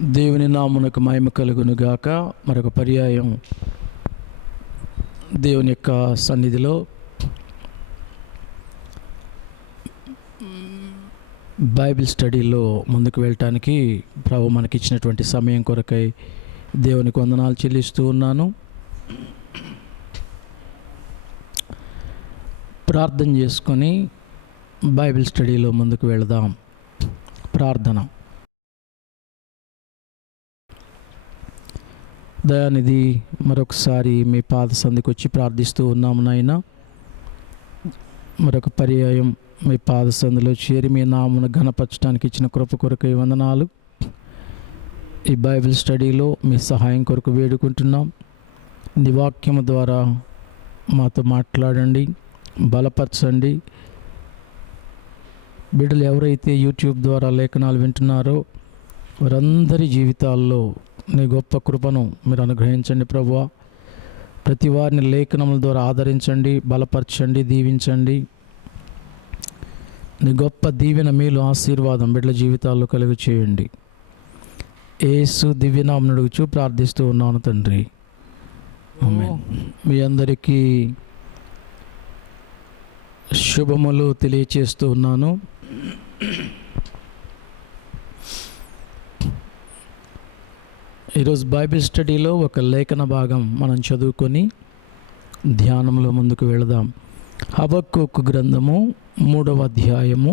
దేవుని నామునకు మహిమ కలుగును గాక. మరొక పర్యాయం దేవుని యొక్క సన్నిధిలో బైబిల్ స్టడీలో ముందుకు వెళ్ళటానికి ప్రభు మనకిచ్చినటువంటి సమయం కొరకై దేవునికి వందనాలు చెల్లిస్తూ ఉన్నాను. ప్రార్థన చేసుకొని బైబిల్ స్టడీలో ముందుకు వెళదాం. ప్రార్థన. దయానిధి, మరొకసారి మీ పాద సంధికి వచ్చి ప్రార్థిస్తూ ఉన్నాము నాయన. మరొక పర్యాయం మీ పాద సంధిలో చేరి మీ నామమును ఘనపరచడానికి ఇచ్చిన కృప కొరకు వందనాలు. ఈ బైబిల్ స్టడీలో మీ సహాయం కొరకు వేడుకుంటున్నాం. నీ వాక్యము ద్వారా మాతో మాట్లాడండి, బలపరచండి. బిడ్డలు ఎవరైతే యూట్యూబ్ ద్వారా లేఖనాలు వింటున్నారో వారందరి జీవితాల్లో నీ గొప్ప కృపను మీరు అనుగ్రహించండి ప్రభువా. ప్రతి వారిని లేఖనముల ద్వారా ఆదరించండి, బలపరచండి, దీవించండి. నీ గొప్ప దీవెన, మేలు, ఆశీర్వాదం బిడ్డల జీవితాల్లో కలుగు చేయండి. యేసు దివ్యనామమున అడుగుచు ప్రార్థిస్తూ ఉన్నాను తండ్రి, ఆమేన్. మీ అందరికీ శుభములు తెలియచేస్తూ ఉన్నాను. ఈరోజు బైబిల్ స్టడీలో ఒక లేఖన భాగం మనం చదువుకొని ధ్యానంలో ముందుకు వెళదాం. హబక్కూకు గ్రంథము 3వ అధ్యాయము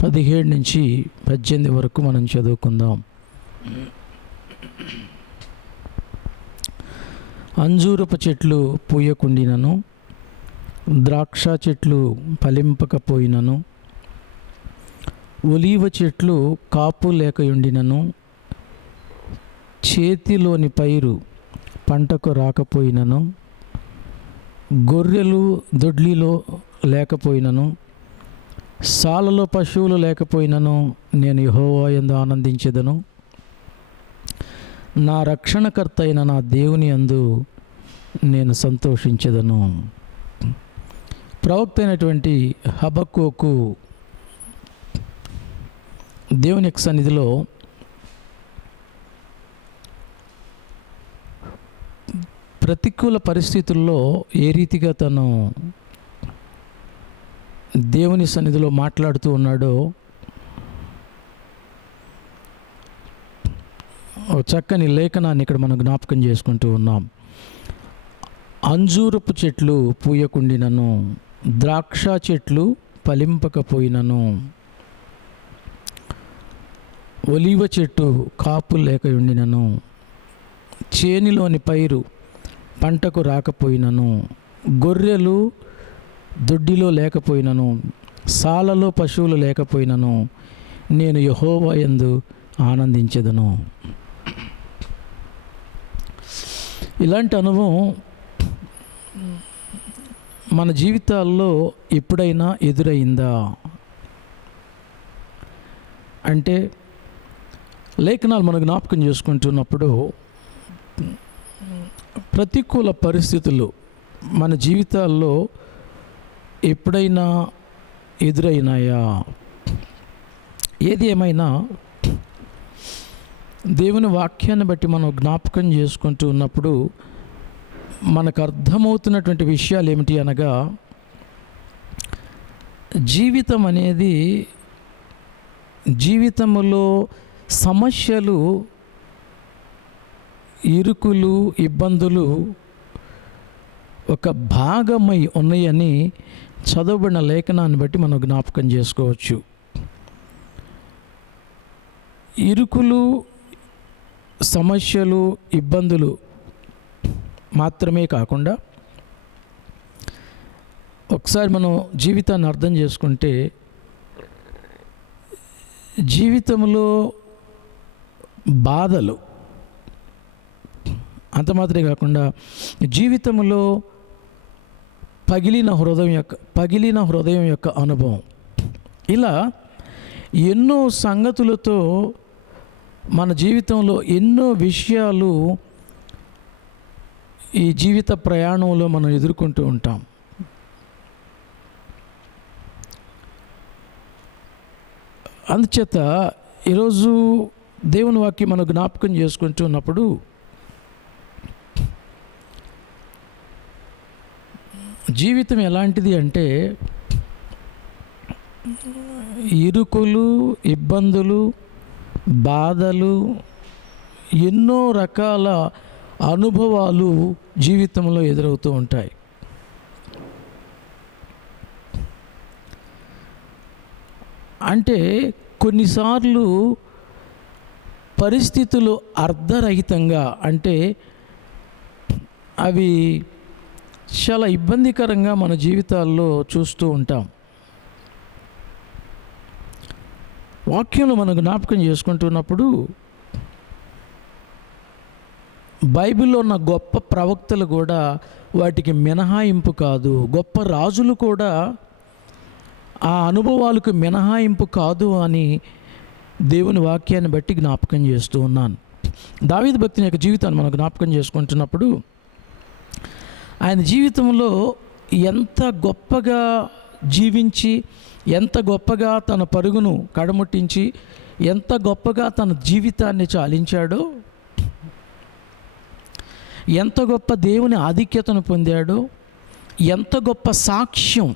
17 నుంచి 18 వరకు మనం చదువుకుందాం. అంజూరపు చెట్లు పూయకుండినను, ద్రాక్ష చెట్లు ఫలింపకపోయినను, ఒలీవ చెట్లు కాపు లేకయుండినను, చేతిలోని పైరు పంటకు రాకపోయినను, గొర్రెలు దొడ్లిలో లేకపోయినను, సాలలో పశువులు లేకపోయినను, నేను యెహోవా యందు ఆనందించెదను. నా రక్షణకర్త అయిన నా దేవుని యందు నేను సంతోషించెదను. ప్రవక్త అయినటువంటి హబక్కూకు దేవుని యొక్క సన్నిధిలో ప్రతికూల పరిస్థితుల్లో ఏ రీతిగా తను దేవుని సన్నిధిలో మాట్లాడుతూ ఉన్నాడో ఒక చక్కని లేఖనాన్ని ఇక్కడ మనం జ్ఞాపకం చేసుకుంటూ ఉన్నాం. అంజూరపు చెట్లు పూయకుండినను, ద్రాక్ష చెట్లు ఫలింపకపోయినను, ఒలీవ చెట్టు కాపు లేకయుండినను, చేనిలోని పైరు పంటకు రాకపోయినను, గొర్రెలు దొడ్డిలో లేకపోయినను, సాలలో పశువులు లేకపోయినను, నేను యెహోవా యందు ఆనందించెదను. ఇలాంటి అనుభవం మన జీవితాల్లో ఎప్పుడైనా ఎదురైందా అంటే, లేఖనాలు మనం జ్ఞాపకం చేసుకుంటున్నప్పుడు ప్రతికూల పరిస్థితులు మన జీవితాల్లో ఎప్పుడైనా ఎదురైనాయా? ఏది ఏమైనా దేవుని వాక్యాన్ని బట్టి మనం జ్ఞాపకం చేసుకుంటూ ఉన్నప్పుడు మనకు అర్థమవుతున్నటువంటి విషయాలు ఏమిటి అనగా, జీవితం అనేది, జీవితంలో సమస్యలు, ఇరుకులు, ఇబ్బందులు ఒక భాగమై ఉన్నాయని చదవబడిన లేఖనాన్ని బట్టి మనం జ్ఞాపకం చేసుకోవచ్చు. ఇరుకులు, సమస్యలు, ఇబ్బందులు మాత్రమే కాకుండా ఒకసారి మనం జీవితాన్ని అర్థం చేసుకుంటే, జీవితంలో బాధలు అంత మాత్రమే కాకుండా జీవితంలో పగిలిన హృదయం యొక్క అనుభవం, ఇలా ఎన్నో సంగతులతో మన జీవితంలో ఎన్నో విషయాలు ఈ జీవిత ప్రయాణంలో మనం ఎదుర్కొంటూ ఉంటాం. అందుచేత ఈరోజు దేవుని వాక్యం మనం జ్ఞాపకం చేసుకుంటున్నప్పుడు జీవితం ఎలాంటిది అంటే ఇరుకులు, ఇబ్బందులు, బాధలు, ఎన్నో రకాల అనుభవాలు జీవితంలో ఎదురవుతూ ఉంటాయి. అంటే కొన్నిసార్లు పరిస్థితులు అర్ధరహితంగా, అంటే అవి చాలా ఇబ్బందికరంగా మన జీవితాల్లో చూస్తూ ఉంటాం. వాక్యంలో మనం జ్ఞాపకం చేసుకుంటున్నప్పుడు బైబిల్లో ఉన్న గొప్ప ప్రవక్తలు కూడా వాటికి మినహాయింపు కాదు. గొప్ప రాజులు కూడా ఆ అనుభవాలకు మినహాయింపు కాదు అని దేవుని వాక్యాన్ని బట్టి జ్ఞాపకం చేస్తూ ఉన్నాను. దావీదు భక్తుని యొక్క జీవితాన్ని మనం జ్ఞాపకం చేసుకుంటున్నప్పుడు ఆయన జీవితంలో ఎంత గొప్పగా జీవించి, ఎంత గొప్పగా తన పరుగును కడముట్టించి, ఎంత గొప్పగా తన జీవితాన్ని చాలించాడో, ఎంత గొప్ప దేవుని ఆధిక్యతను పొందాడో, ఎంత గొప్ప సాక్ష్యం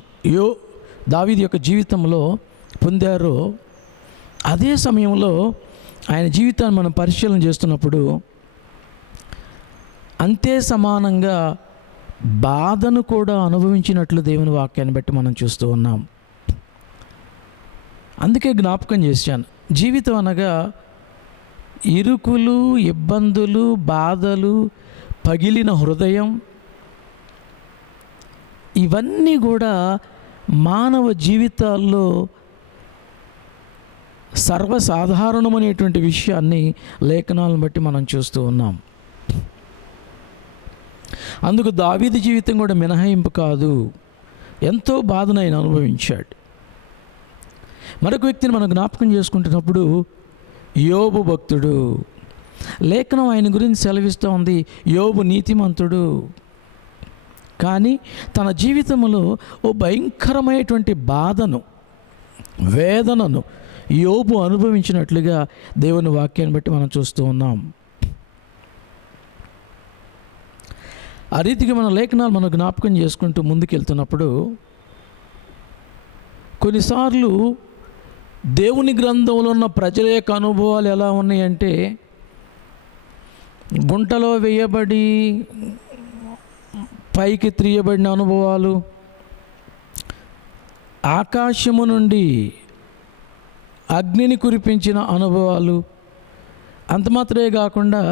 దావీదు యొక్క జీవితంలో పొందారో, అదే సమయంలో ఆయన జీవితాన్ని మనం పరిశీలన చేస్తున్నప్పుడు అంతే సమానంగా బాధను కూడా అనుభవించినట్లు దేవుని వాక్యాన్ని బట్టి మనం చూస్తూ ఉన్నాం. అందుకే జ్ఞాపకం చేశాను, జీవితం అనగా ఇరుకులు, ఇబ్బందులు, బాధలు, పగిలిన హృదయం, ఇవన్నీ కూడా మానవ జీవితాల్లో సర్వసాధారణమైనటువంటి విషయాన్ని లేఖనాలను బట్టి మనం చూస్తూ ఉన్నాం. అందుకు దావీదు జీవితం కూడా మినహాయింపు కాదు. ఎంతో బాధను ఆయన అనుభవించాడు. మరొక వ్యక్తిని మనం జ్ఞాపకం చేసుకుంటున్నప్పుడు యోబు భక్తుడు. లేఖనం ఆయన గురించి సెలవిస్తూ ఉంది, యోబు నీతిమంతుడు. కానీ తన జీవితంలో ఓ భయంకరమైనటువంటి బాధను, వేదనను యోబు అనుభవించినట్లుగా దేవుని వాక్యాన్ని బట్టి మనం చూస్తూ ఉన్నాం. ఆ రీతిగా మన లేఖనాలు మనం జ్ఞాపకం చేసుకుంటూ ముందుకెళ్తున్నప్పుడు కొన్నిసార్లు దేవుని గ్రంథంలో ఉన్న ప్రజల యొక్క అనుభవాలు ఎలా ఉన్నాయంటే, గుంటలో వేయబడి పైకి త్రియబడిన అనుభవాలు, ఆకాశము నుండి అగ్నిని కురిపించిన అనుభవాలు, అంత మాత్రమే కాకుండా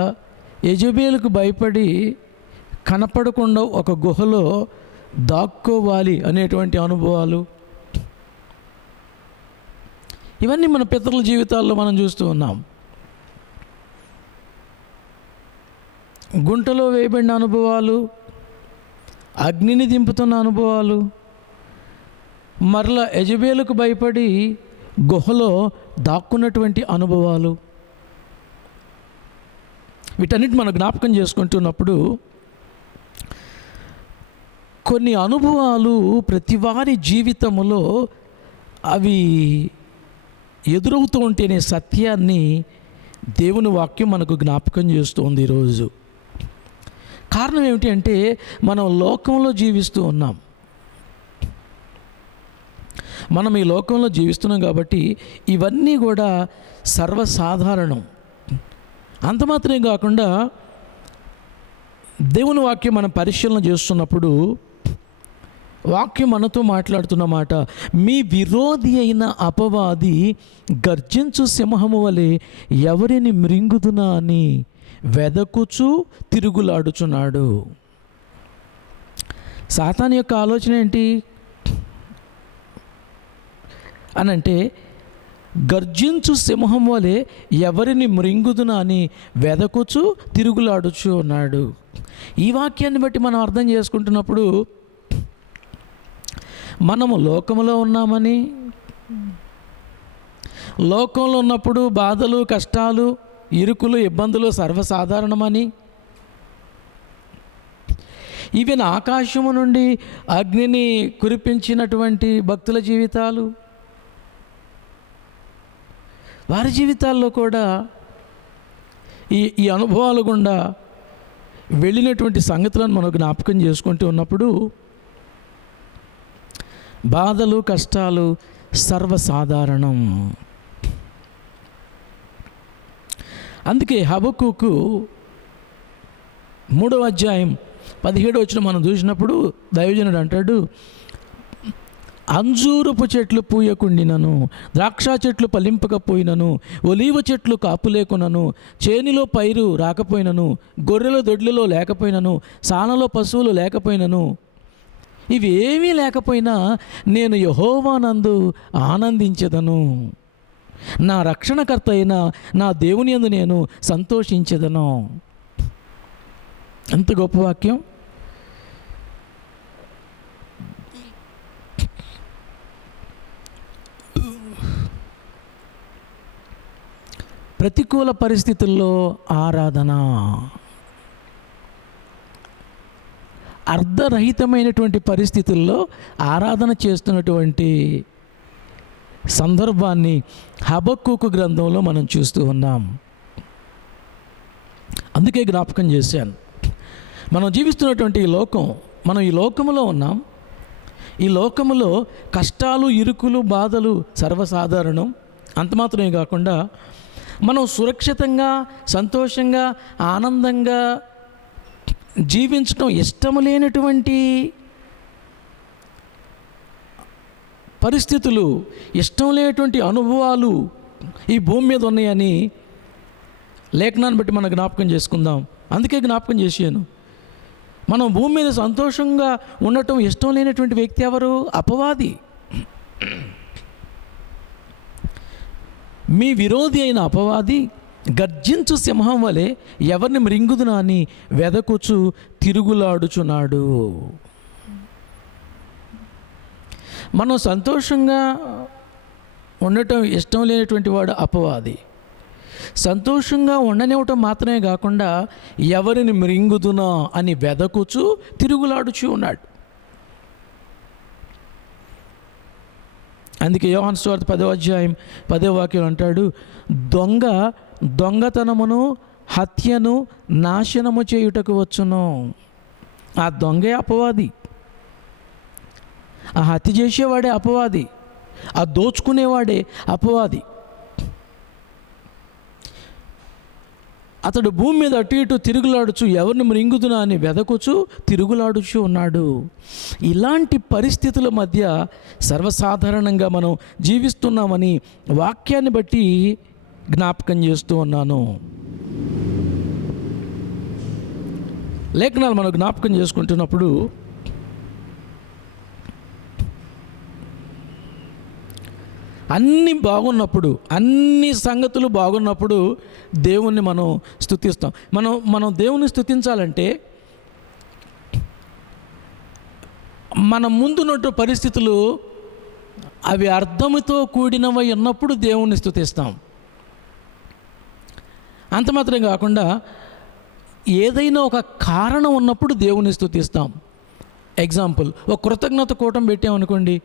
యెజెబెలుకు భయపడి కనపడకుండా ఒక గుహలో దాక్కోవాలి అనేటువంటి అనుభవాలు, ఇవన్నీ మన పితరుల జీవితాల్లో మనం చూస్తూ ఉన్నాం. గుంటలో వేయబడిన అనుభవాలు, అగ్నిని దింపుతున్న అనుభవాలు, మరలా యెజెబెలుకు భయపడి గుహలో దాక్కున్నటువంటి అనుభవాలు, వీటన్నిటి మనం జ్ఞాపకం చేసుకుంటున్నప్పుడు కొన్ని అనుభవాలు ప్రతి వారి జీవితంలో అవి ఎదురవుతూ ఉంటేనే సత్యాన్ని దేవుని వాక్యం మనకు జ్ఞాపకం చేస్తుంది ఈరోజు. కారణం ఏమిటి అంటే, మనం లోకంలో జీవిస్తూ ఉన్నాం. మనం ఈ లోకంలో జీవిస్తున్నాం కాబట్టి ఇవన్నీ కూడా సర్వసాధారణం. అంత మాత్రమే కాకుండా దేవుని వాక్యం మనం పరిశీలన చేస్తున్నప్పుడు వాక్యం మనతో మాట్లాడుతున్న మాట, మీ విరోధి అయిన అపవాది గర్జించు సింహము వలె ఎవరిని మృంగుదునా అని వెదకుచూ తిరుగులాడుచున్నాడు. సాతాను యొక్క ఆలోచన ఏంటి అనంటే, గర్జించు సింహం వలె ఎవరిని మృంగుదునా అని వెదకుచూ తిరుగులాడుచు ఉన్నాడు. ఈ వాక్యాన్ని బట్టి మనం అర్థం చేసుకుంటున్నప్పుడు మనము లోకంలో ఉన్నామని, లోకంలో ఉన్నప్పుడు బాధలు, కష్టాలు, ఇరుకులు, ఇబ్బందులు సర్వసాధారణమని, ఈవెన్ ఆకాశము నుండి అగ్నిని కురిపించినటువంటి భక్తుల జీవితాలు, వారి జీవితాల్లో కూడా ఈ అనుభవాల గుండా వెళ్ళినటువంటి సంగతులను మనం జ్ఞాపకం చేసుకుంటూ ఉన్నప్పుడు బాధలు కష్టాలు సర్వసాధారణం. అందుకే హబక్కూకు 3వ అధ్యాయం 17వ వచనం మనం చూసినప్పుడు దైవజనుడు అంటాడు, అంజూరపు చెట్లు పూయకుండినను, ద్రాక్ష చెట్లు ఫలింపకపోయినను, ఒలీవ చెట్లు కాపులేకునను, చేనిలో పైరు రాకపోయినను, గొర్రెల దొడ్లలో లేకపోయినను, సానలో పశువులు లేకపోయినను, ఇవి ఏమీ లేకపోయినా నేను యెహోవానందు ఆనందించెదను, నా రక్షణకర్త అయిన నా దేవుని యందు నేను సంతోషించెదను. ఎంత గొప్ప వాక్యం. ప్రతికూల పరిస్థితుల్లో ఆరాధన, అర్ధరహితమైనటువంటి పరిస్థితుల్లో ఆరాధన చేస్తున్నటువంటి సందర్భాన్ని హబక్కూకు గ్రంథంలో మనం చూస్తూ ఉన్నాం. అందుకే జ్ఞాపకం చేశాను, మనం జీవిస్తున్నటువంటి ఈ లోకం, మనం ఈ లోకములో ఉన్నాం. ఈ లోకములో కష్టాలు, ఇరుకులు, బాధలు సర్వసాధారణం. అంత మాత్రమే కాకుండా మనం సురక్షితంగా, సంతోషంగా, ఆనందంగా జీవించడం ఇష్టము లేనటువంటి పరిస్థితులు, ఇష్టం లేనటువంటి అనుభవాలు ఈ భూమి మీద ఉన్నాయని లేఖనాన్ని బట్టి మనం జ్ఞాపకం చేసుకుందాం. అందుకే జ్ఞాపకం చేశాను, మనం భూమి మీద సంతోషంగా ఉండటం ఇష్టం లేనటువంటి వ్యక్తి ఎవరు? అపవాది. మీ విరోధి అయిన అపవాది గర్జించు సింహం వలె ఎవరిని మృంగుదునా అని వెదకుచు తిరుగులాడుచున్నాడు. మనం సంతోషంగా ఉండటం ఇష్టం లేనటువంటి వాడు అపవాది. సంతోషంగా ఉండనివ్వటం మాత్రమే కాకుండా ఎవరిని మృంగుదునా అని వెదకుచు తిరుగులాడుచు ఉన్నాడు. అందుకే యోహాను సువార్త 10వ అధ్యాయం 10వ వాక్యం అంటాడు, దొంగతనమును హత్యను నాశనము చేయుటకు వచ్చును. ఆ దొంగే అపవాది, ఆ హత్య చేసేవాడే అపవాది, ఆ దోచుకునేవాడే అపవాది. అతడు భూమి మీద అటు ఇటు తిరుగులాడుచు ఎవరిని మృంగుదునా అని వెదకుచు తిరుగులాడుచు ఉన్నాడు. ఇలాంటి పరిస్థితుల మధ్య సర్వసాధారణంగా మనం జీవిస్తున్నామని వాక్యాన్ని బట్టి జ్ఞాపకం చేస్తూ ఉన్నాను. లేఖనాలు మనం జ్ఞాపకం చేసుకుంటున్నప్పుడు అన్నీ బాగున్నప్పుడు, అన్ని సంగతులు బాగున్నప్పుడు దేవుణ్ణి మనం స్తుతిస్తాం. మనం దేవుణ్ణి స్తుతించాలంటే మన ముందున్నట్టు పరిస్థితులు అవి అర్థముతో కూడినవై ఉన్నప్పుడు దేవుణ్ణి స్తుతిస్తాం. అంత మాత్రమే కాకుండా ఏదైనా ఒక కారణం ఉన్నప్పుడు దేవుణ్ణి స్తుతిస్తాం. ఎగ్జాంపుల్, ఒక కృతజ్ఞత కూటం పెట్టామనుకోండి.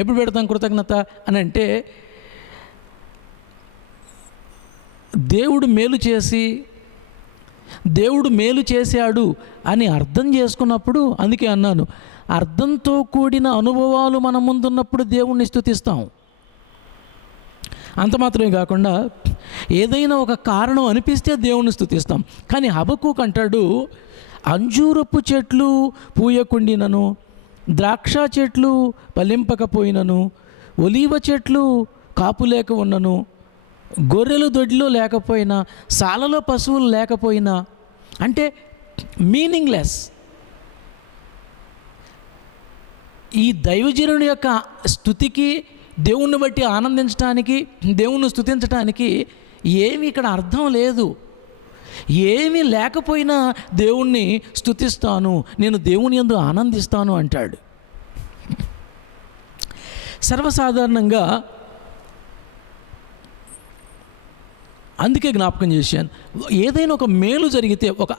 ఎప్పుడు పెడతాం కృతజ్ఞత అని అంటే, దేవుడు మేలు చేశాడు అని అర్థం చేసుకున్నప్పుడు, అందుకే అన్నాను, అర్థంతో కూడిన అనుభవాలు మన ముందున్నప్పుడు దేవుణ్ణి స్తుతిస్తాం. అంత మాత్రమే కాకుండా ఏదైనా ఒక కారణం అనిపిస్తే దేవుణ్ణి స్తుతిస్తాం. కానీ హబక్కూకు అంటాడు, అంజూరపు చెట్లు పూయకుండినను, ద్రాక్ష చెట్లు ఫలింపకపోయినను, ఒలీవ చెట్లు కాపులేక ఉన్నను, గొర్రెలు దొడ్లో లేకపోయినా, సాలలో పశువులు లేకపోయినా, అంటే మీనింగ్లెస్. ఈ దైవజనుడి యొక్క స్తుతికి, దేవుణ్ణి బట్టి ఆనందించడానికి, దేవుణ్ణి స్తుతించడానికి ఏమి ఇక్కడ అర్థం లేదు. ఏమీ లేకపోయినా దేవుణ్ణి స్తుతిస్తాను, నేను దేవుని యందు ఆనందిస్తాను అంటాడు. సర్వసాధారణంగా అందుకే జ్ఞాపకం చేశాను, ఏదైనా ఒక మేలు జరిగితే, ఒక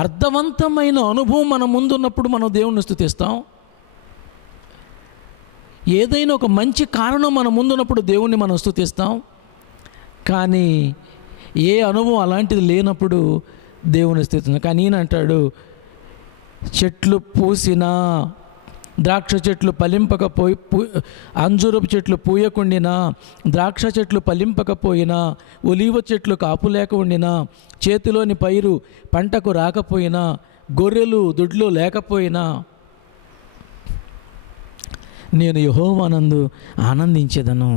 అర్థవంతమైన అనుభవం మన ముందున్నప్పుడు మనం దేవుణ్ణి స్తుతిస్తాం. ఏదైనా ఒక మంచి కారణం మన ముందున్నప్పుడు దేవుణ్ణి మనం స్తుతిస్తాం. కానీ ఏ అనుభవం అలాంటిది లేనప్పుడు దేవుని స్తుతించు. కానీ ఈయన అంటాడు, చెట్లు పూసినా, ద్రాక్ష చెట్లు ఫలింపకపోయి, అంజూరపు చెట్లు పూయకుండినా, ద్రాక్ష చెట్లు ఫలింపకపోయినా, ఒలీవ చెట్లు కాపు లేక ఉండినా, చేతిలోని పైరు పంటకు రాకపోయినా, గొర్రెలు దొడ్లు లేకపోయినా, నేను యెహోవానందు ఆనందించేదను.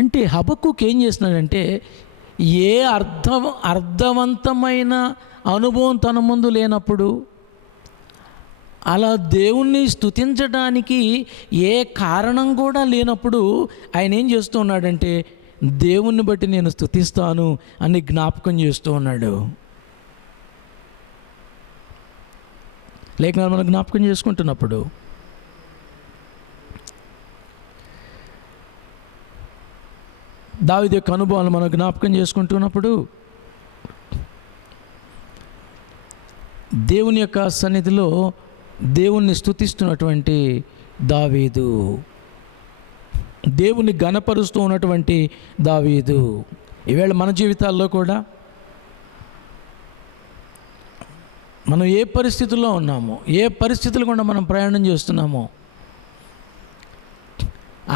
అంటే హబక్కూకు ఏం చేస్తున్నాడంటే, ఏ అర్థవంతమైన అనుభవం తన ముందు లేనప్పుడు, అలా దేవుణ్ణి స్తుతించడానికి ఏ కారణం కూడా లేనప్పుడు ఆయన ఏం చేస్తూ ఉన్నాడంటే, దేవుణ్ణి బట్టి నేను స్తుతిస్తాను అని జ్ఞాపకం చేస్తూ ఉన్నాడు. లేఖనాలు మనం జ్ఞాపకం చేసుకుంటున్నప్పుడు దావీదు యొక్క అనుభవాలు మనం జ్ఞాపకం చేసుకుంటున్నప్పుడు దేవుని యొక్క సన్నిధిలో దేవుణ్ణి స్తుతిస్తున్నటువంటి దావీదు, దేవుని ఘనపరుస్తూ ఉన్నటువంటి దావీదు. ఈవేళ మన జీవితాల్లో కూడా మనం ఏ పరిస్థితుల్లో ఉన్నామో, ఏ పరిస్థితులు కూడా మనం ప్రయాణం చేస్తున్నామో,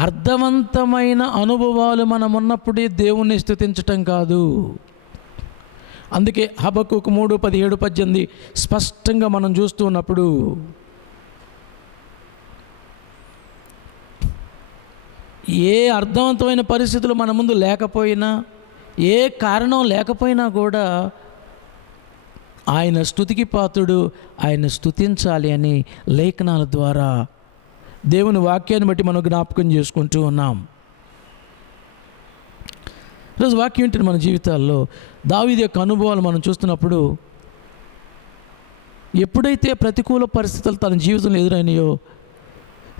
అర్థవంతమైన అనుభవాలు మనం ఉన్నప్పుడే దేవుణ్ణి స్తుతించటం కాదు. అందుకే హబక్కూకు 3:17-18 స్పష్టంగా మనం చూస్తూ ఉన్నప్పుడు, ఏ అర్థవంతమైన పరిస్థితులు మన ముందు లేకపోయినా, ఏ కారణం లేకపోయినా కూడా ఆయన స్తుతికి పాత్రుడు, ఆయన స్తుతించాలి అని లేఖనాల ద్వారా దేవుని వాక్యాన్ని బట్టి మనం జ్ఞాపకం చేసుకుంటూ ఉన్నాం. ఈరోజు వాక్యం ఏంటంటే, మన జీవితాల్లో దావీదు యొక్క అనుభవాలు మనం చూస్తున్నప్పుడు, ఎప్పుడైతే ప్రతికూల పరిస్థితులు తన జీవితంలో ఎదురైనాయో,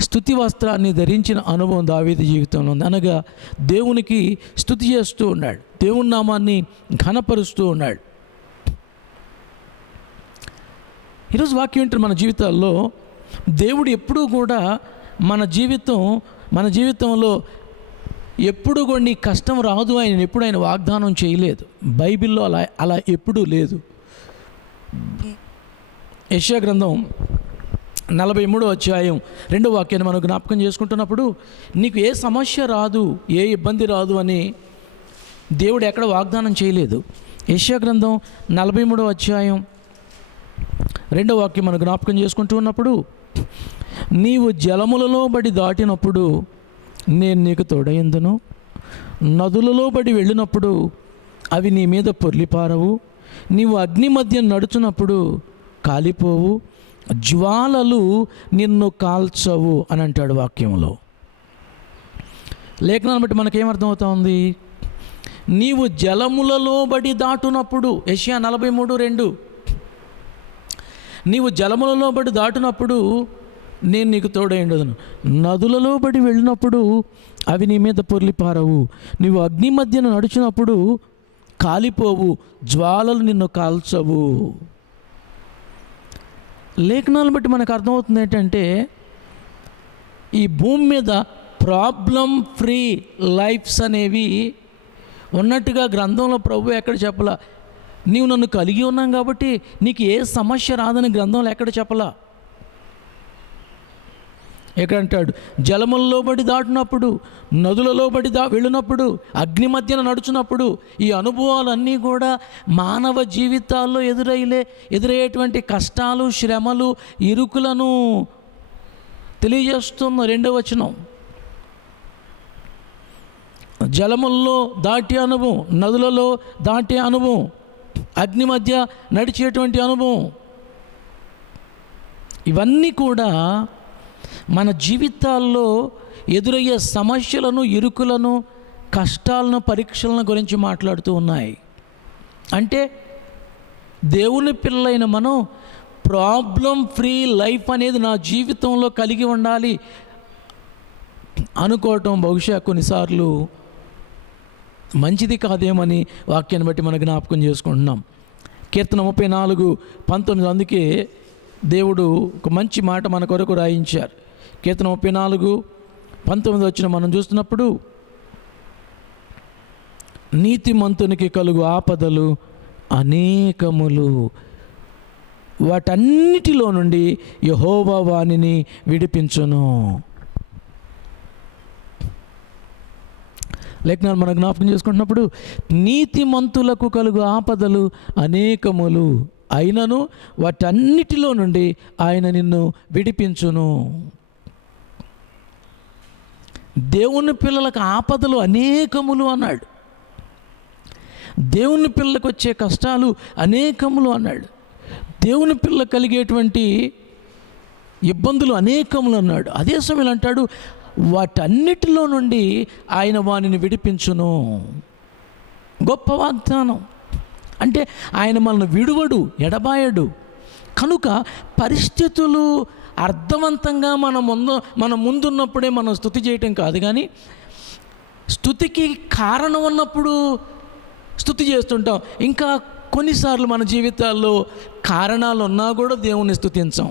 స్తుతి వస్త్రాన్ని ధరించిన అనుభవం దావీదు జీవితంలో ఉంది. అనగా దేవునికి స్తుతి చేస్తూ ఉన్నాడు, దేవుని నామాన్ని ఘనపరుస్తూ ఉన్నాడు. ఈరోజు వాక్యం ఏంటంటే, మన జీవితాల్లో దేవుడు ఎప్పుడూ కూడా మన జీవితంలో ఎప్పుడు కూడా నీ కష్టం రాదు ఆయన ఎప్పుడు ఆయన వాగ్దానం చేయలేదు. బైబిల్లో అలా ఎప్పుడూ లేదు. యెషయా గ్రంథం 43వ అధ్యాయం 2వ వాక్యాన్ని మనం జ్ఞాపకం చేసుకుంటున్నప్పుడు, నీకు ఏ సమస్య రాదు, ఏ ఇబ్బంది రాదు అని దేవుడు ఎక్కడ వాగ్దానం చేయలేదు. యెషయా గ్రంథం 43వ అధ్యాయం 2వ వాక్యం మనం జ్ఞాపకం చేసుకుంటూ ఉన్నప్పుడు, నీవు జలములలో బడి దాటినప్పుడు నేను నీకు తోడైందును, నదులలో బడి వెళ్ళినప్పుడు అవి నీ మీద పొర్లిపారవు, నీవు అగ్ని మధ్య నడుచున్నప్పుడు కాలిపోవు, జ్వాలలు నిన్ను కాల్చవు అని అంటాడు వాక్యంలో. లేఖనాన్ని బట్టి మనకేమర్థమవుతా ఉంది? నీవు జలములలో బడి దాటునప్పుడు, యెషయా 43:2, నీవు జలములలో బడి దాటినప్పుడు నేను నీకు తోడైండును, నదులలో బడి వెళ్ళినప్పుడు అవి నీ మీద పొర్లిపారవు, నీవు అగ్ని మధ్యన నడిచినప్పుడు కాలిపోవు, జ్వాలలు నిన్ను కాల్చవు. లేఖనాలను బట్టి మనకు అర్థమవుతుంది ఏంటంటే, ఈ భూమి మీద ప్రాబ్లం ఫ్రీ లైఫ్స్ అనేవి ఉన్నట్టుగా గ్రంథంలో ప్రభు ఎక్కడ చెప్పలా. నీవు నన్ను కలిగి ఉన్నాం కాబట్టి నీకు ఏ సమస్య రాదని గ్రంథంలో ఎక్కడ చెప్పలా. ఎక్కడంటాడు, జలములలో బడి దాటినప్పుడు, నదులలో బడి వెళ్ళినప్పుడు, అగ్ని మధ్యన నడుచున్నప్పుడు, ఈ అనుభవాలన్నీ కూడా మానవ జీవితాల్లో ఎదురయ్యేటువంటి కష్టాలు, శ్రమలు, ఇరుకులను తెలియజేస్తున్న 2వ వచనం. జలముల్లో దాటే అనుభవం, నదులలో దాటే అనుభవం, అగ్ని మధ్య నడిచేటువంటి అనుభవం, ఇవన్నీ కూడా మన జీవితాల్లో ఎదురయ్యే సమస్యలను, ఇరుకులను, కష్టాలను, పరీక్షలను గురించి మాట్లాడుతూ ఉన్నాయి. అంటే దేవుని పిల్లలైన మనం ప్రాబ్లం ఫ్రీ లైఫ్ అనేది నా జీవితంలో కలిగి ఉండాలి అనుకోవటం బహుశా కొన్నిసార్లు మంచిది కాదేమని వాక్యాన్ని బట్టి మనం జ్ఞాపకం చేసుకుంటున్నాం. కీర్తన 34:19, అందుకే దేవుడు ఒక మంచి మాట మన కొరకు రాయించారు. కీర్తన 34:19 మనం చూస్తున్నప్పుడు, నీతిమంతునికి కలుగు ఆపదలు అనేకములు, వాటన్నిటిలో నుండి యెహోవా వానిని విడిపించును. లేఖనాలు మనం జ్ఞాపకం చేసుకుంటున్నప్పుడు నీతిమంతులకు కలుగు ఆపదలు అనేకములు, అయినను వాటన్నిటిలో నుండి ఆయన నిన్ను విడిపించును. దేవుని పిల్లలకు ఆపదలు అనేకములు అన్నాడు. దేవుని పిల్లలకు వచ్చే కష్టాలు అనేకములు అన్నాడు. దేవుని పిల్ల కలిగేటువంటి ఇబ్బందులు అనేకములు అన్నాడు. అదే సమయంలో అంటాడు వాటన్నిటిలో నుండి ఆయన వానిని విడిపించును. గొప్ప వాగ్దానం. అంటే ఆయన మనల్ని విడువడు, ఎడబాయడు. కనుక పరిస్థితులు అర్థవంతంగా మన ముందున్నప్పుడే మనం స్తుతి చేయటం కాదు, కానీ స్తుతికి కారణం ఉన్నప్పుడు స్తుతి చేస్తుంటాం. ఇంకా కొన్నిసార్లు మన జీవితాల్లో కారణాలు ఉన్నా కూడా దేవుణ్ణి స్తుతించాం.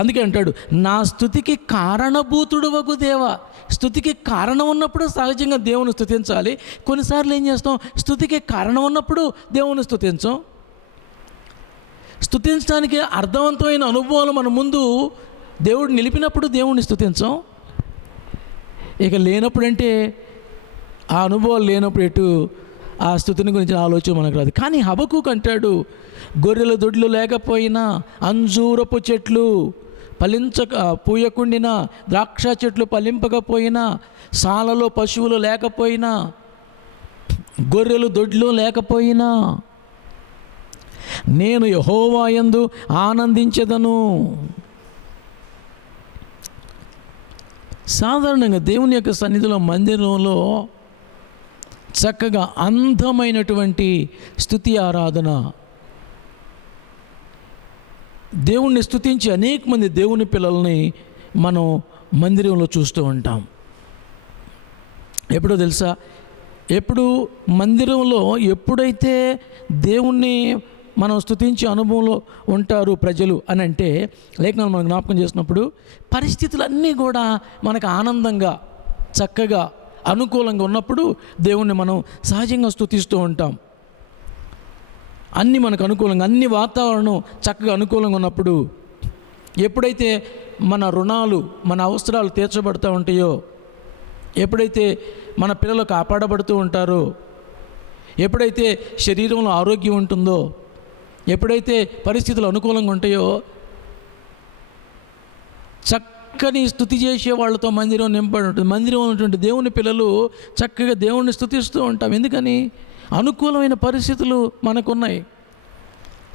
అందుకే అంటాడు నా స్తుతికి కారణభూతుడువగు దేవా. స్తుతికి కారణం ఉన్నప్పుడు సహజంగా దేవుని స్తుతించాలి. కొన్నిసార్లు ఏం చేస్తాం, స్తుతికి కారణం ఉన్నప్పుడు దేవుని స్తుతించాం. స్తుతించడానికి అర్థవంతమైన అనుభవాలు మన ముందు దేవుడు నిలిపినప్పుడు దేవుణ్ణి స్తుతించాం. ఇక లేనప్పుడంటే ఆ అనుభవాలు లేనప్పుడు ఎటు ఆ స్తుతిని గురించి ఆలోచన మనకు రాదు. కానీ హబక్కూకు అంటాడు గొర్రెల దొడ్లు లేకపోయినా, అంజూరపు చెట్లు పూయకుండినా, ద్రాక్ష చెట్లు ఫలింపకపోయినా, సాలలో పశువులు లేకపోయినా, గొర్రెలు దొడ్లు లేకపోయినా నేను యెహోవా యందు ఆనందించెదను. సాధారణంగా దేవుని యొక్క సన్నిధిలో, మందిరంలో చక్కగా అందమైనటువంటి స్తుతి ఆరాధన, దేవుణ్ణి స్తుతించి అనేక మంది దేవుని పిల్లల్ని మనం మందిరంలో చూస్తూ ఉంటాం. ఎప్పుడో తెలుసా, ఎప్పుడు మందిరంలో ఎప్పుడైతే దేవుణ్ణి మనం స్తుతించే అనుభవంలో ఉంటారు ప్రజలు అని అంటే, లేఖనాలు మనం జ్ఞాపకం చేసినప్పుడు పరిస్థితులన్నీ కూడా మనకు ఆనందంగా, చక్కగా, అనుకూలంగా ఉన్నప్పుడు దేవుణ్ణి మనం సహజంగా స్తుతిస్తూ ఉంటాం. అన్నీ మనకు అనుకూలంగా, అన్ని వాతావరణం చక్కగా అనుకూలంగా ఉన్నప్పుడు, ఎప్పుడైతే మన రుణాలు, మన అవసరాలు తీర్చబడుతూ ఉంటాయో, ఎప్పుడైతే మన పిల్లలు కాపాడబడుతూ ఉంటారో, ఎప్పుడైతే శరీరంలో ఆరోగ్యం ఉంటుందో, ఎప్పుడైతే పరిస్థితులు అనుకూలంగా ఉంటాయో, చక్కని స్తుతి చేసే వాళ్ళతో మందిరం నింపడి ఉంటుంది. మందిరం ఉన్నటువంటి దేవుని పిల్లలు చక్కగా దేవుణ్ణి స్తుతిస్తూ ఉంటాం. ఎందుకని? అనుకూలమైన పరిస్థితులు మనకున్నాయి,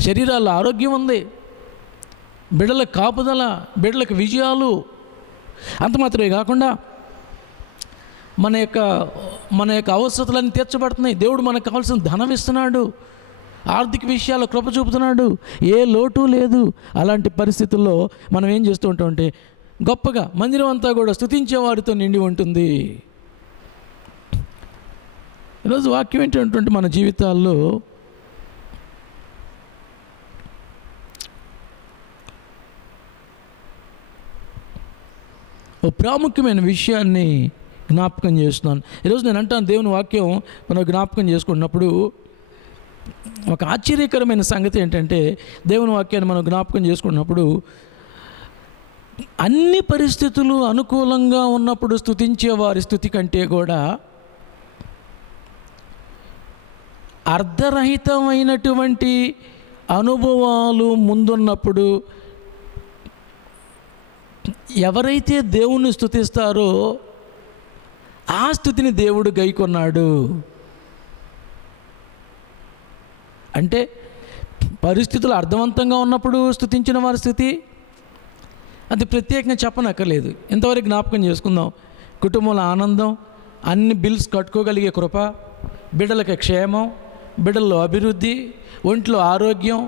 శరీరాల్లో ఆరోగ్యం ఉంది, బిడ్డలకు కాపుదల, బిడ్డలకు విజయాలు. అంత మాత్రమే కాకుండా మన యొక్క అవసరతలన్నీ తీర్చబడుతున్నాయి. దేవుడు మనకు కావాల్సిన ధనం ఇస్తున్నాడు, ఆర్థిక విషయాల్లో కృప చూపుతున్నాడు, ఏ లోటు లేదు. అలాంటి పరిస్థితుల్లో మనం ఏం చేస్తూ ఉంటామంటే గొప్పగా మందిరం అంతా కూడా స్తుతించే వారితో నిండి ఉంటుంది. ఈరోజు వాక్యం ఏంటంటే మన జీవితాల్లో ఓ ప్రాముఖ్యమైన విషయాన్ని జ్ఞాపకం చేస్తున్నాను. ఈరోజు నేను అంటాను, దేవుని వాక్యం మనం జ్ఞాపకం చేసుకున్నప్పుడు ఒక ఆశ్చర్యకరమైన సంగతి ఏంటంటే, దేవుని వాక్యాన్ని మనం జ్ఞాపకం చేసుకున్నప్పుడు అన్ని పరిస్థితులు అనుకూలంగా ఉన్నప్పుడు స్తుతించే వారి స్తుతి కంటే కూడా అర్ధరహితమైనటువంటి అనుభవాలు ముందున్నప్పుడు ఎవరైతే దేవుణ్ణి స్తుతిస్తారో ఆ స్తుతిని దేవుడు గైకొన్నాడు. అంటే పరిస్థితులు అర్థవంతంగా ఉన్నప్పుడు స్తుతించిన వారి స్థితి అది ప్రత్యేకంగా చెప్పనక్కర్లేదు. ఇంతవరకు జ్ఞాపకం చేసుకుందాం. కుటుంబంలో ఆనందం, అన్ని బిల్స్ కట్టుకోగలిగే కృప, బిడ్డలకి క్షేమం, బిడ్డల్లో అభివృద్ధి, ఒంట్లో ఆరోగ్యం,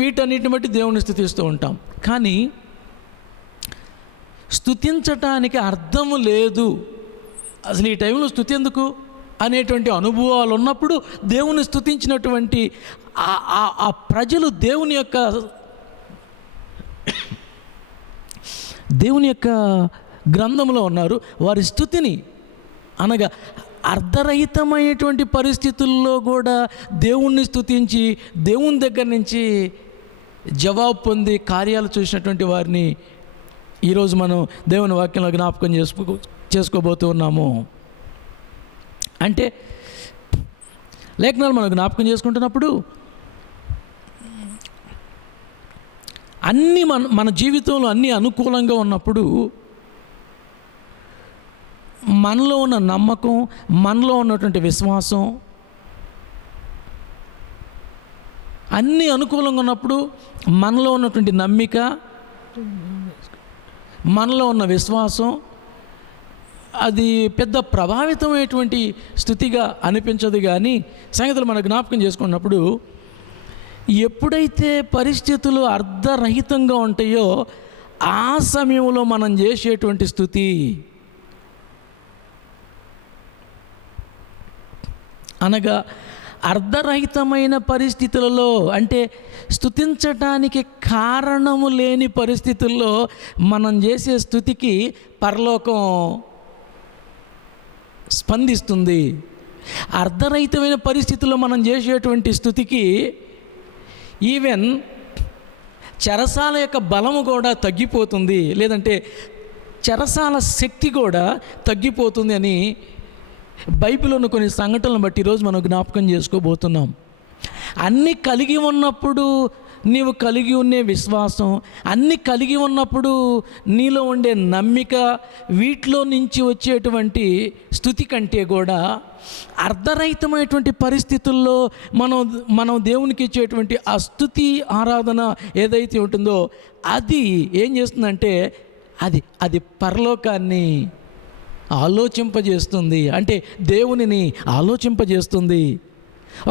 వీటన్నిటిని బట్టి దేవుని స్తుతిస్తూ ఉంటాం. కానీ స్తుతించటానికి అర్థము లేదు, అసలు ఈ టైంలో స్తుతి ఎందుకు అనేటువంటి అనుభవాలు ఉన్నప్పుడు దేవుని స్తుతించినటువంటి ఆ ప్రజలు దేవుని యొక్క గ్రంథంలో ఉన్నారు. వారి స్తుతిని అనగా అర్ధరహితమైనటువంటి పరిస్థితుల్లో కూడా దేవుణ్ణి స్తుతించి దేవుని దగ్గర నుంచి జవాబు పొంది కార్యాలు చూసినటువంటి వారిని ఈరోజు మనం దేవుని వాక్యంలో జ్ఞాపకం చేసుకోబోతూ ఉన్నాము. అంటే లేఖనాలు మనం జ్ఞాపకం చేసుకుంటున్నప్పుడు అన్నీ మన జీవితంలో అన్నీ అనుకూలంగా ఉన్నప్పుడు మనలో ఉన్న నమ్మకం, మనలో ఉన్నటువంటి విశ్వాసం అన్నీ అనుకూలంగా ఉన్నప్పుడు మనలో ఉన్నటువంటి నమ్మిక, మనలో ఉన్న విశ్వాసం అది పెద్ద ప్రభావితమైనటువంటి స్థితిగా అనిపించదు. కానీ సంగతులు మనం జ్ఞాపకం చేసుకున్నప్పుడు ఎప్పుడైతే పరిస్థితులు అర్ధరహితంగా ఉంటాయో ఆ సమయంలో మనం చేసేటువంటి స్థుతి అనగా అర్ధరహితమైన పరిస్థితులలో, అంటే స్తుతించటానికి కారణము లేని పరిస్థితుల్లో మనం చేసే స్థుతికి పరలోకం స్పందిస్తుంది. అర్ధరహితమైన పరిస్థితుల్లో మనం చేసేటువంటి స్థుతికి ఈవెన్ చెరసాల యొక్క బలము కూడా తగ్గిపోతుంది, లేదంటే చెరసాల శక్తి కూడా తగ్గిపోతుంది అని బైబిల్లోని కొన్ని సంఘటనలను బట్టి ఈరోజు మనం జ్ఞాపకం చేసుకోబోతున్నాం. అన్నీ కలిగి ఉన్నప్పుడు నీవు కలిగి ఉండే విశ్వాసం, అన్నీ కలిగి ఉన్నప్పుడు నీలో ఉండే నమ్మిక, వీటిలో నుంచి వచ్చేటువంటి స్థుతి కంటే కూడా అర్ధరహితమైనటువంటి పరిస్థితుల్లో మనం దేవునికి ఇచ్చేటువంటి ఆ స్తుతి ఆరాధన ఏదైతే ఉంటుందో అది ఏం చేస్తుందంటే అది పరలోకాన్ని ఆలోచింపజేస్తుంది, అంటే దేవునిని ఆలోచింపజేస్తుంది.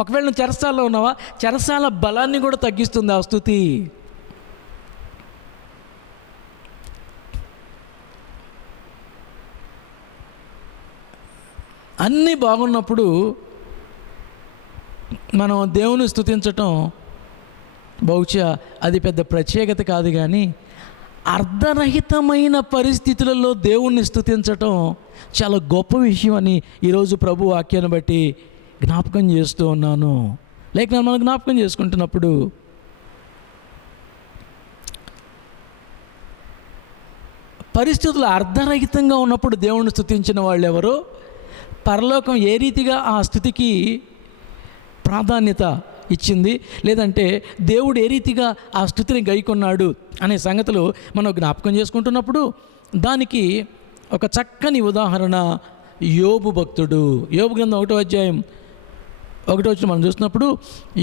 ఒకవేళ నువ్వు చెరసాలలో ఉన్నావా, చెరసాల బలాన్ని కూడా తగ్గిస్తుంది ఆ స్తుతి. అన్నీ బాగున్నప్పుడు మనం దేవుని స్తుతించటం బహుశా అది పెద్ద ప్రత్యేకత కాదు. కానీ అర్ధరహితమైన పరిస్థితులలో దేవుణ్ణి స్తుతించటం చాలా గొప్ప విషయం అని ఈరోజు ప్రభు వాక్యాన్ని బట్టి జ్ఞాపకం చేస్తూ ఉన్నాను. లేక మనం జ్ఞాపకం చేసుకుంటున్నప్పుడు పరిస్థితులు అర్ధరహితంగా ఉన్నప్పుడు దేవుణ్ణి స్తుతించిన వాళ్ళు ఎవరు, పరలోకం ఏ రీతిగా ఆ స్థుతికి ప్రాధాన్యత ఇచ్చింది, లేదంటే దేవుడు ఏ రీతిగా ఆ స్థుతిని గైకొన్నాడు అనే సంగతులు మనం జ్ఞాపకం చేసుకుంటున్నప్పుడు దానికి ఒక చక్కని ఉదాహరణ యోబు భక్తుడు. యోబు గ్రంథం 1వ అధ్యాయం 1వ వచనం మనం చూసినప్పుడు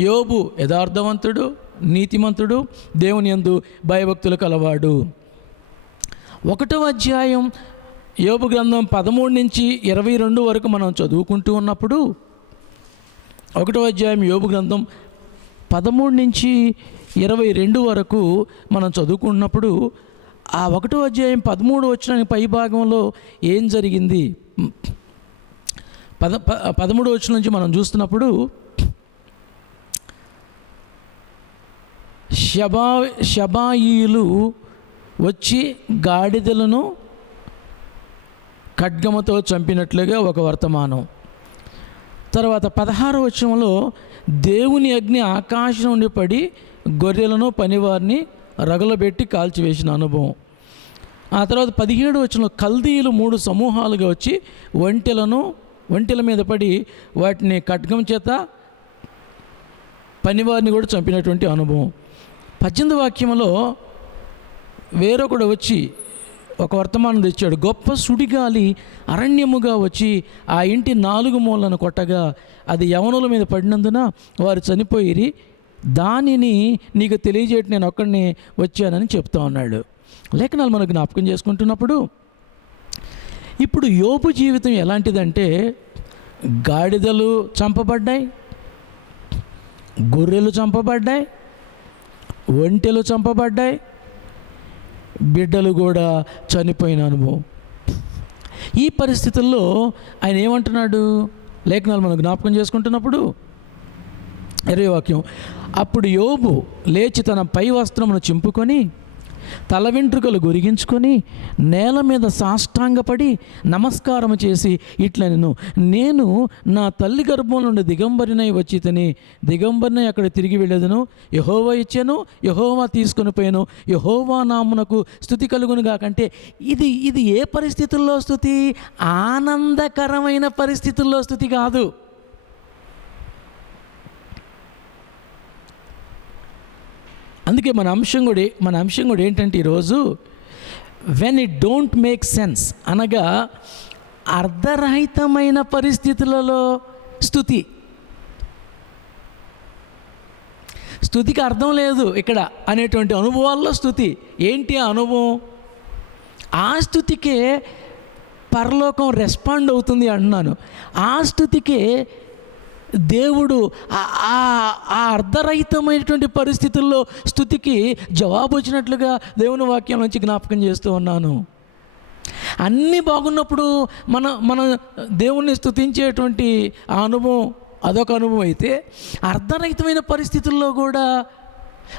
యోబు యథార్థవంతుడు, నీతిమంతుడు, దేవుని యందు భయభక్తులు కలవాడు. 1వ అధ్యాయం యోబు గ్రంథం 13 నుంచి 22 వరకు మనం చదువుకుంటూ ఉన్నప్పుడు 1వ అధ్యాయం యోబు గ్రంథం 13 నుంచి 22 వరకు మనం చదువుకున్నప్పుడు ఆ 1వ అధ్యాయం 13 వచనానికి పై భాగంలో ఏం జరిగింది, 13 వచనం నుంచి మనం చూస్తున్నప్పుడు షబాయీలు వచ్చి గాడిదలను ఖడ్గముతో చంపినట్లుగా ఒక వర్తమానం. తర్వాత 16వ వచనంలో దేవుని అగ్ని ఆకాశం నుండి పడి గొర్రెలను పనివారిని రగలబెట్టి కాల్చివేసిన అనుభవం. ఆ తర్వాత 17వ వచనంలో కల్దీయులు 3 సమూహాలుగా వచ్చి ఒంటెల మీద పడి వాటిని ఖడ్గం చేత పనివారిని కూడా చంపినటువంటి అనుభవం. 18వ వాక్యంలో వేరొకడు వచ్చి ఒక వర్తమానం తెచ్చాడు. గొప్ప సుడిగాలి అరణ్యముగా వచ్చి ఆ ఇంటి 4 మూలను కొట్టగా అది యవనుల మీద పడినందున వారు చనిపోయిరి, దానిని నీకు తెలియజేయటం నేను ఒక్కడిని వచ్చానని చెప్తా ఉన్నాడు. లేఖనాలు మనం జ్ఞాపకం చేసుకుంటున్నప్పుడు ఇప్పుడు యోబు జీవితం ఎలాంటిదంటే గాడిదలు చంపబడ్డాయి, గొర్రెలు చంపబడ్డాయి, ఒంటెలు చంపబడ్డాయి, బిడ్డలు కూడా చనిపోయిన అనుభవం. ఈ పరిస్థితుల్లో ఆయన ఏమంటున్నాడు, లేఖనాలు మనం జ్ఞాపకం చేసుకుంటున్నప్పుడు 20వ వాక్యం, అప్పుడు యోబు లేచి తన పై వస్త్రమును చింపుకొని తల వెంట్రుకలు గొరిగించుకొని నేల మీద సాష్టాంగపడి నమస్కారం చేసి ఇట్లనెను, నేను నా తల్లి గర్భం నుండి దిగంబరినై వచ్చి తిని దిగంబరినై అక్కడ తిరిగి వెళ్ళేదను. యెహోవా ఇచ్చాను, యెహోవా తీసుకొని పోయాను, యెహోవా నామునకు స్తుతి కలుగునుగా. కంటే ఇది ఏ పరిస్థితుల్లో స్తుతి? ఆనందకరమైన పరిస్థితుల్లో స్తుతి కాదు. అందుకే మన అంశం కూడా ఏంటంటే ఈరోజు when it don't make sense, అనగా అర్ధరహితమైన పరిస్థితులలో స్తుతికి అర్థం లేదు ఇక్కడ అనేటువంటి అనుభవాల్లో స్తుతి. ఏంటి ఆ అనుభవం? ఆ స్తుతికే పరలోకం రెస్పాండ్ అవుతుంది అంటున్నాను. ఆ స్తుతికే దేవుడు ఆ అర్ధరహితమైనటువంటి పరిస్థితుల్లో స్తుతికి జవాబు వచ్చినట్లుగా దేవుని వాక్యం నుంచి జ్ఞాపకం చేస్తూ ఉన్నాను. అన్నీ బాగున్నప్పుడు మన దేవుణ్ణి స్తుతించేటువంటి ఆ అనుభవం అదొక అనుభవం అయితే, అర్ధరహితమైన పరిస్థితుల్లో కూడా,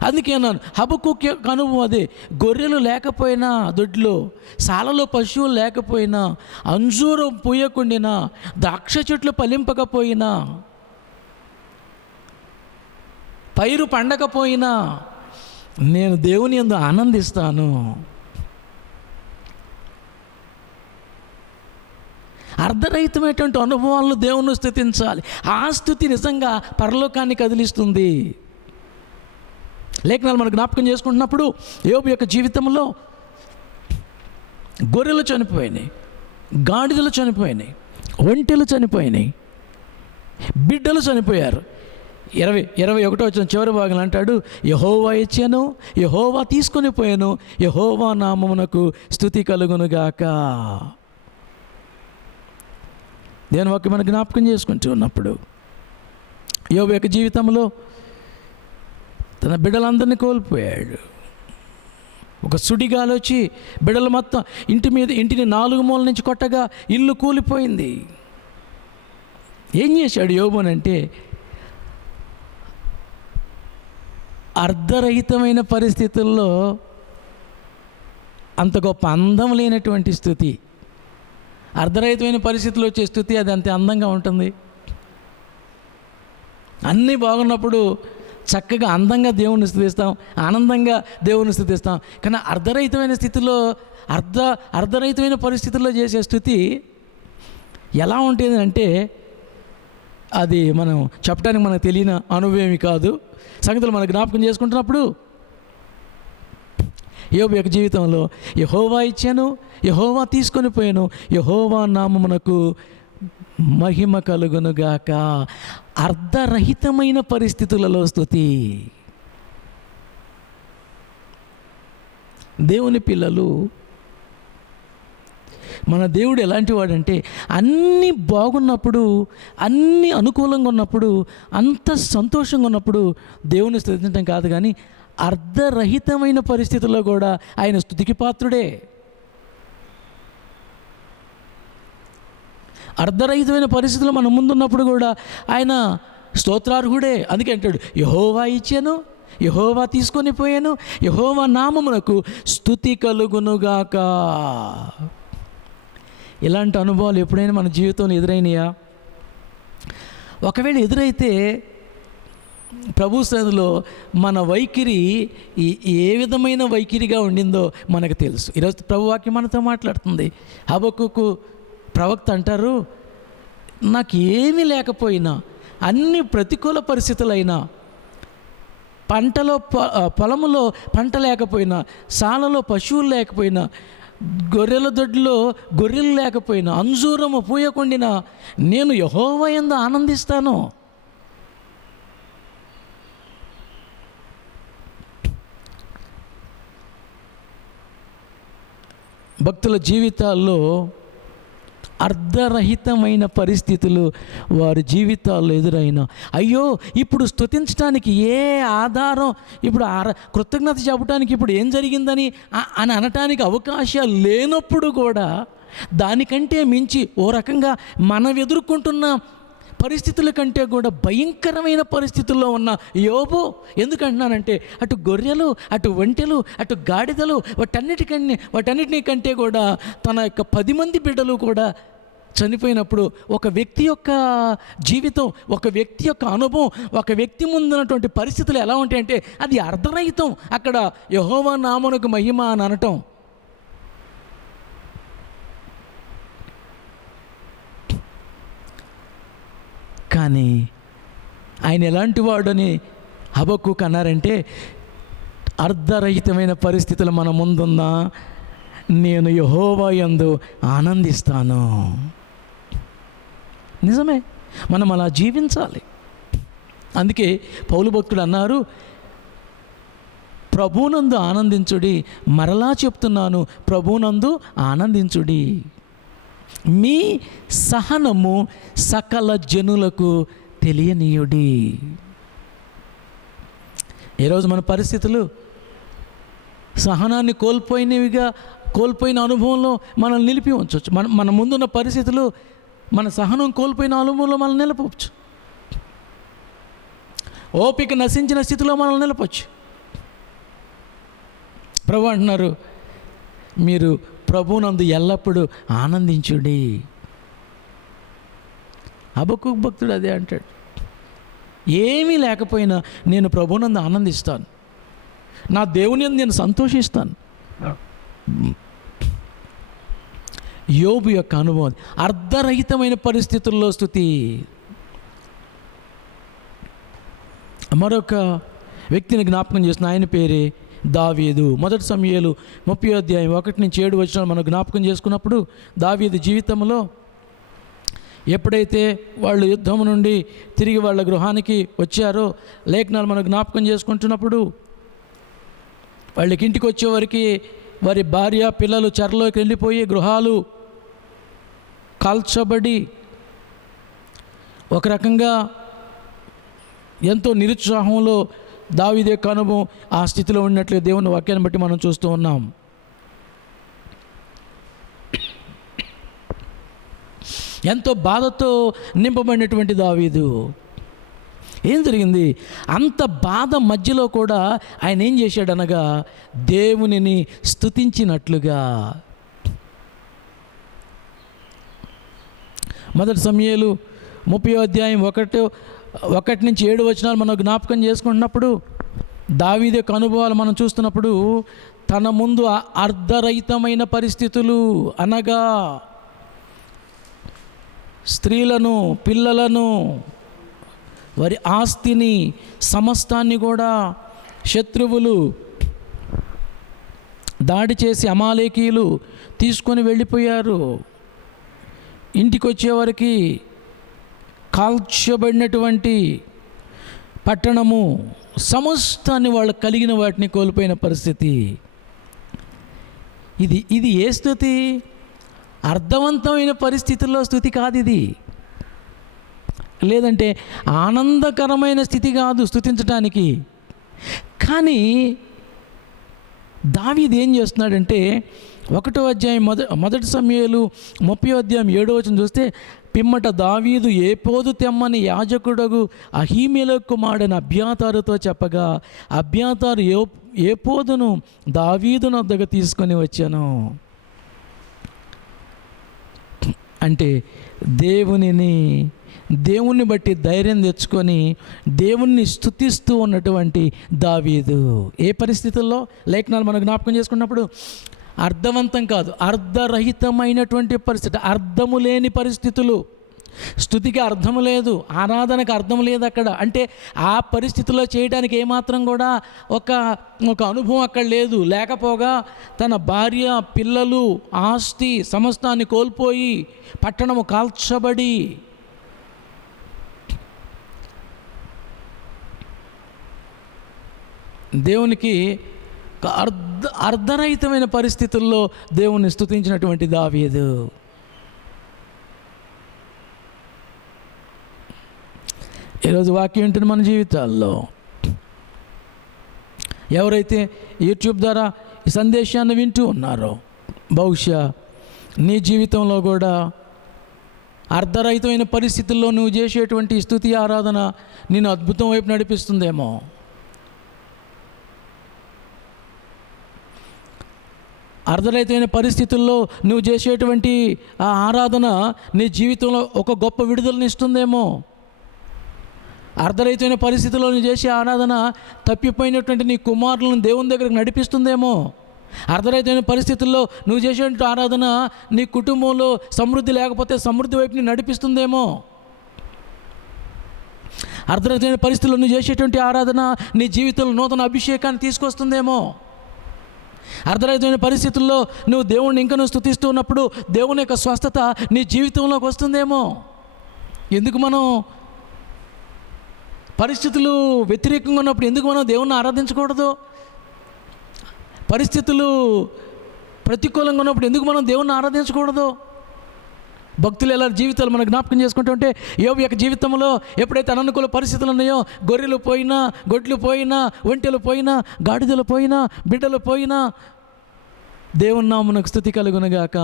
అందుకే అన్నాను హబక్కూకు అనుభవం అదే. గొర్రెలు లేకపోయినా దొడ్లో, సాలలో పశువులు లేకపోయినా, అంజూరం పూయకుండినా, ద్రాక్ష చెట్లు ఫలింపకపోయినా, పైరు పండకపోయినా నేను దేవుని యందు ఆనందిస్తాను. అర్ధరహితమైనటువంటి అనుభవాలను దేవుని స్తుతించాలి. ఆ స్తుతి నిజంగా పరలోకాన్ని కదిలిస్తుంది. లేఖనాలు మనం జ్ఞాపకం చేసుకుంటున్నప్పుడు యోబు యొక్క జీవితంలో గొర్రెలు చనిపోయినాయి, గాడిదలు చనిపోయినాయి, ఒంటెలు చనిపోయినాయి, బిడ్డలు చనిపోయారు. 21 వచ్చిన చివరి భాగంలో అంటాడు, యెహోవా ఇచ్చాను, యెహోవా తీసుకొని పోయాను, యెహోవా నామమునకు స్తుతి కలుగునుగాక. దేవుని వాక్యం మనం జ్ఞాపకం చేసుకుంటూ ఉన్నప్పుడు యోబు యొక్క జీవితంలో తన బిడ్డలందరినీ కోల్పోయాడు. ఒక సుడిగాలి వచ్చి బిడ్డలు మొత్తం ఇంటిని 4 మూల నుంచి కొట్టగా ఇల్లు కూలిపోయింది. ఏం చేశాడు యోబు అంటే, అర్ధరహితమైన పరిస్థితుల్లో అంత గొప్ప అందం లేనటువంటి స్థుతి, అర్ధరహితమైన పరిస్థితుల్లో వచ్చే స్థుతి అది అంతే అందంగా ఉంటుంది. అన్నీ బాగున్నప్పుడు చక్కగా అందంగా దేవుని స్తుతిస్తాం, ఆనందంగా దేవుని స్తుతిస్తాం. కానీ అర్ధరహితమైన స్థితిలో అర్ధరహితమైన పరిస్థితుల్లో చేసే స్థుతి ఎలా ఉంటుంది అంటే, అది మనం చెప్పడానికి మనకు తెలియని అనుభవమేమి కాదు. సంగతులు మనం జ్ఞాపకం చేసుకుంటున్నప్పుడు యోబు యొక్క జీవితంలో యెహోవా ఇచ్చాను, యెహోవా తీసుకొని పోయాను, యెహోవా నామమునకు మహిమ కలుగునుగాక. అర్ధరహితమైన పరిస్థితులలో స్తుతి. దేవుని పిల్లలు, మన దేవుడు ఎలాంటి వాడంటే, అన్నీ బాగున్నప్పుడు, అన్నీ అనుకూలంగా ఉన్నప్పుడు, అంత సంతోషంగా ఉన్నప్పుడు దేవుని స్తుతించడం కాదు, కానీ అర్ధరహితమైన పరిస్థితుల్లో కూడా ఆయన స్తుతికి పాత్రుడే. అర్ధరహితమైన పరిస్థితుల్లో మన ముందున్నప్పుడు కూడా ఆయన స్తోత్రార్హుడే. అందుకే అంటాడు, యెహోవా ఇచ్చాను, యెహోవా తీసుకొని పోయాను, యెహోవా నామమునకు స్తుతి కలుగునుగాక. ఇలాంటి అనుభవాలు ఎప్పుడైనా మన జీవితంలో ఎదురైనాయా? ఒకవేళ ఎదురైతే ప్రభు సన్నిధిలో మన వైఖరి ఏ విధమైన వైఖరిగా ఉండిందో మనకు తెలుసు. ఈరోజు ప్రభు వాక్యం మనతో మాట్లాడుతుంది. హబక్కూకు ప్రవక్త అంటారు, నాకు ఏమీ లేకపోయినా, అన్ని ప్రతికూల పరిస్థితులైనా, పొలములో పంట లేకపోయినా, సాలలో పశువులు లేకపోయినా, గొర్రెల దొడ్లో గొర్రెలు లేకపోయినా, అంజూరము పూయకుండినా, నేను యెహోవా యందు ఆనందిస్తాను. భక్తుల జీవితాల్లో అర్ధరహితమైన పరిస్థితులు వారి జీవితాల్లో ఎదురైనా, అయ్యో ఇప్పుడు స్తుతించడానికి ఏ ఆధారం, ఇప్పుడు కృతజ్ఞత చెప్పడానికి ఇప్పుడు ఏం జరిగిందని అనటానికి అవకాశాలు లేనప్పుడు కూడా, దానికంటే మించి ఓ రకంగా మనం ఎదుర్కొంటున్న పరిస్థితుల కంటే కూడా భయంకరమైన పరిస్థితుల్లో ఉన్న యోబు. ఎందుకంటున్నానంటే అటు గొర్రెలు, అటు ఒంటెలు, అటు గాడిదలు, వాటన్నిటినీ కంటే కూడా తన యొక్క 10 మంది బిడ్డలు కూడా చనిపోయినప్పుడు ఒక వ్యక్తి యొక్క జీవితం, ఒక వ్యక్తి యొక్క అనుభవం, ఒక వ్యక్తి ముందున్నటువంటి పరిస్థితులు ఎలా ఉంటాయంటే అది అర్ధరహితం. అక్కడ యెహోవా నామమునకు మహిమ అని అనటం. కానీ ఆయన ఎలాంటి వాడని హబక్కూకు అన్నారంటే, అర్ధరహితమైన పరిస్థితులు మన ముందున్నా నేను యెహోవా యందు ఆనందిస్తాను. నిజమే, మనం అలా జీవించాలి. అందుకే పౌలు భక్తుడు అన్నారు, ప్రభువునందు ఆనందించుడి. మరలా చెప్తున్నాను, ప్రభువునందు ఆనందించుడి. మీ సహనము సకల జనులకు తెలియనీయుడి. ఈరోజు మన పరిస్థితులు సహనాన్ని కోల్పోయిన అనుభవంలో మనల్ని నిలిపి ఉంచవచ్చు. మన ముందున్న పరిస్థితులు మన సహనం కోల్పోయిన అనుభవంలో మనల్ని నిలపవచ్చు. ఓపిక నశించిన స్థితిలో మనల్ని నిలపవచ్చు. ప్రభు అంటున్నారు, మీరు ప్రభువునందు ఎల్లప్పుడూ ఆనందించుడి. హబక్కూకు భక్తుడు అదే అంటాడు, ఏమీ లేకపోయినా నేను ప్రభువునందు ఆనందిస్తాను, నా దేవుని యందు నేను సంతోషిస్తాను. యోబు యొక్క అనుభవం అర్ధరహితమైన పరిస్థితుల్లో స్తుతి. మరొక వ్యక్తిని జ్ఞాపకం చేసిన, ఆయన పేరే దావీదు. 1 సమూయేలు 30:1-7 మనం జ్ఞాపకం చేసుకున్నప్పుడు దావీదు జీవితంలో ఎప్పుడైతే వాళ్ళు యుద్ధం నుండి తిరిగి వాళ్ళ గృహానికి వచ్చారో లేఖనాలు మనం జ్ఞాపకం చేసుకుంటున్నప్పుడు వాళ్ళకి ఇంటికి వచ్చేవారికి వారి భార్య పిల్లలు చెరలోకి వెళ్ళిపోయి గృహాలు కాల్చబడి ఒక రకంగా ఎంతో నిరుత్సాహంలో దావీదు యొక్క అనుభవం ఆ స్థితిలో ఉన్నట్లు దేవుని వాక్యాన్ని బట్టి మనం చూస్తూ ఉన్నాం. ఎంతో బాధతో నింపబడినటువంటి దావీదు. ఏం జరిగింది? అంత బాధ మధ్యలో కూడా ఆయన ఏం చేశాడనగా దేవునిని స్తుతించినట్లుగా. 1 సమూయేలు 30:1-7 మనం జ్ఞాపకం చేసుకుంటున్నప్పుడు దావీదు యొక్క అనుభవాలు మనం చూస్తున్నప్పుడు తన ముందు అర్ధరహితమైన పరిస్థితులు అనగా స్త్రీలను, పిల్లలను, వారి ఆస్తిని, సమస్తాన్ని కూడా శత్రువులు దాడి చేసి అమాలేకీయులు తీసుకొని వెళ్ళిపోయారు. ఇంటికి వచ్చేవారికి కాల్చబడినటువంటి పట్టణము, సమస్తాన్ని వాళ్ళు కలిగిన వాటిని కోల్పోయిన పరిస్థితి. ఇది ఏ స్థుతి? అర్థవంతమైన పరిస్థితుల్లో స్థుతి కాదు ఇది. లేదంటే ఆనందకరమైన స్థితి కాదు స్తుతించడానికి. కానీ దావీదు ఏం చేస్తున్నాడంటే 1 సమూయేలు 30:7 చూస్తే, పిమ్మట దావీదు ఏపోదు తెమ్మని యాజకుడగు అహీమెలెకు కుమారుడైన అబ్యాతారుతో చెప్పగా అబ్యాతారు ఏపోదును దావీదు వద్దకు తీసుకొని వచ్చాను. అంటే దేవుణ్ణి బట్టి ధైర్యం తెచ్చుకొని దేవుణ్ణి స్తుతిస్తూ ఉన్నటువంటి దావీదు ఏ పరిస్థితుల్లో లేఖనాలు మనం జ్ఞాపకం చేసుకున్నప్పుడు అర్థవంతం కాదు, అర్ధరహితమైనటువంటి పరిస్థితి, అర్థము లేని పరిస్థితులు. స్తుతికి అర్థము లేదు, ఆరాధనకు అర్థం లేదు అక్కడ. అంటే ఆ పరిస్థితుల్లో చేయడానికి ఏమాత్రం కూడా ఒక అనుభవం అక్కడ లేదు. లేకపోగా తన భార్య, పిల్లలు, ఆస్తి సమస్తాన్ని కోల్పోయి పట్టణము కాల్చబడి దేవునికి అర్ధరహితమైన పరిస్థితుల్లో దేవుణ్ణి స్తుతించినటువంటి దావీదు. ఈరోజు వాక్యం వింటున్న మన జీవితాల్లో ఎవరైతే యూట్యూబ్ ద్వారా ఈ సందేశాన్ని వింటూ ఉన్నారో బహుశా నీ జీవితంలో కూడా అర్ధరహితమైన పరిస్థితుల్లో నువ్వు చేసేటువంటి స్తుతి ఆరాధన నిన్ను అద్భుతం వైపు నడిపిస్తుందేమో. అర్ధరహితమైన పరిస్థితుల్లో నువ్వు చేసేటువంటి ఆ ఆరాధన నీ జీవితంలో ఒక గొప్ప విడుదలనిస్తుందేమో. అర్ధరహితమైన పరిస్థితుల్లో నువ్వు చేసే ఆరాధన తప్పిపోయినటువంటి నీ కుమారులను దేవుని దగ్గరకు నడిపిస్తుందేమో. అర్ధరహితమైన పరిస్థితుల్లో నువ్వు చేసేటువంటి ఆరాధన నీ కుటుంబంలో సమృద్ధి లేకపోతే సమృద్ధి వైపు నీ నడిపిస్తుందేమో. అర్ధరహితమైన పరిస్థితుల్లో నువ్వు చేసేటువంటి ఆరాధన నీ జీవితంలో నూతన అభిషేకాన్ని తీసుకొస్తుందేమో. అర్ధరహితమైన పరిస్థితుల్లో నువ్వు దేవుణ్ణి ఇంకా నువ్వు స్తుతిస్తూ ఉన్నప్పుడు దేవుని యొక్క స్వస్థత నీ జీవితంలోకి వస్తుందేమో. ఎందుకు మనం పరిస్థితులు వ్యతిరేకంగా ఉన్నప్పుడు ఎందుకు మనం దేవుణ్ణి ఆరాధించకూడదు? పరిస్థితులు ప్రతికూలంగా ఉన్నప్పుడు ఎందుకు మనం దేవుణ్ణి ఆరాధించకూడదు? భక్తులు ఎలా జీవితాలు మనం జ్ఞాపకం చేసుకుంటూ ఉంటే యోబు యొక్క జీవితంలో ఎప్పుడైతే అననుకూల పరిస్థితులు ఉన్నాయో, గొర్రెలు పోయినా, గొడ్లు పోయినా, ఒంటెలు పోయినా, గాడిదలు పోయినా, బిడ్డలు పోయినా దేవుని నామమునకు స్తుతి కలుగునుగాక.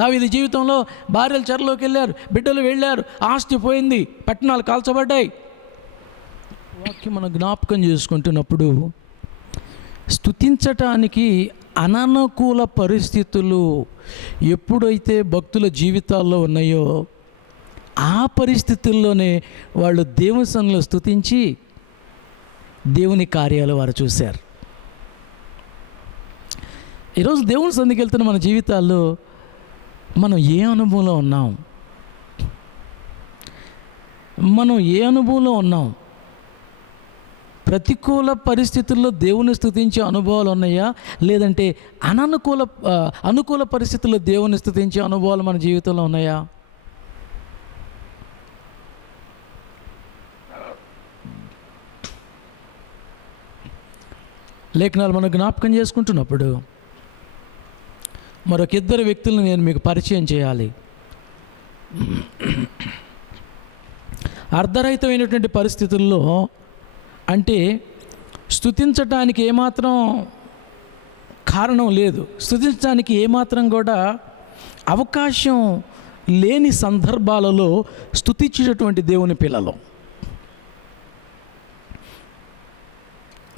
దావీదు జీవితంలో భార్యలు చెరలోకి వెళ్ళారు, బిడ్డలు వెళ్ళారు, ఆస్తి పోయింది, పట్టణాలు కాల్చబడ్డాయి. వాక్యం మనం జ్ఞాపకం చేసుకుంటున్నప్పుడు స్తుతించటానికి అననుకూల పరిస్థితులు ఎప్పుడైతే భక్తుల జీవితాల్లో ఉన్నాయో ఆ పరిస్థితుల్లోనే వాళ్ళు దేవుని సన్నిధిలో స్తుతించి దేవుని కార్యాలు వారు చూశారు. ఈరోజు దేవుని సన్నిధికి వెళ్తున్న మన జీవితాల్లో మనం ఏ అనుభవంలో ఉన్నాం? మనం ఏ అనుభవంలో ఉన్నాం? ప్రతికూల పరిస్థితుల్లో దేవుని స్తుతించే అనుభవాలు ఉన్నాయా, లేదంటే అనుకూల పరిస్థితుల్లో దేవుని స్తుతించే అనుభవాలు మన జీవితంలో ఉన్నాయా? లేఖనాలు మనం జ్ఞాపకం చేసుకుంటున్నప్పుడు మరొక ఇద్దరు వ్యక్తులను నేను మీకు పరిచయం చేయాలి. అర్ధరహితమైనటువంటి పరిస్థితుల్లో, అంటే స్తుతించటానికి ఏమాత్రం కారణం లేదు, స్తుతించడానికి ఏమాత్రం కూడా అవకాశం లేని సందర్భాలలో స్తుతించేటటువంటి దేవుని పిల్లలు.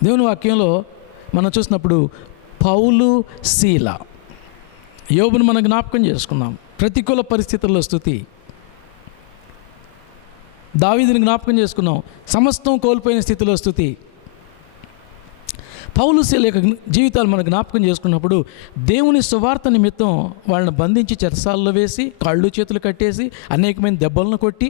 దేవుని వాక్యంలో మనం చూసినప్పుడు పౌలు, శీల, యోబును మనం జ్ఞాపకం చేసుకున్నాం. ప్రతికూల పరిస్థితుల్లో స్తుతి. దావీదుని జ్ఞాపకం చేసుకున్నాం, సమస్తం కోల్పోయిన స్థితిలో స్తుతి. పౌలు, శీల యొక్క జీవితాలు మనం జ్ఞాపకం చేసుకున్నప్పుడు దేవుని సువార్త నిమిత్తం వాళ్ళని బంధించి చెరసాల్లో వేసి, కాళ్ళు చేతులు కట్టేసి, అనేకమైన దెబ్బలను కొట్టి,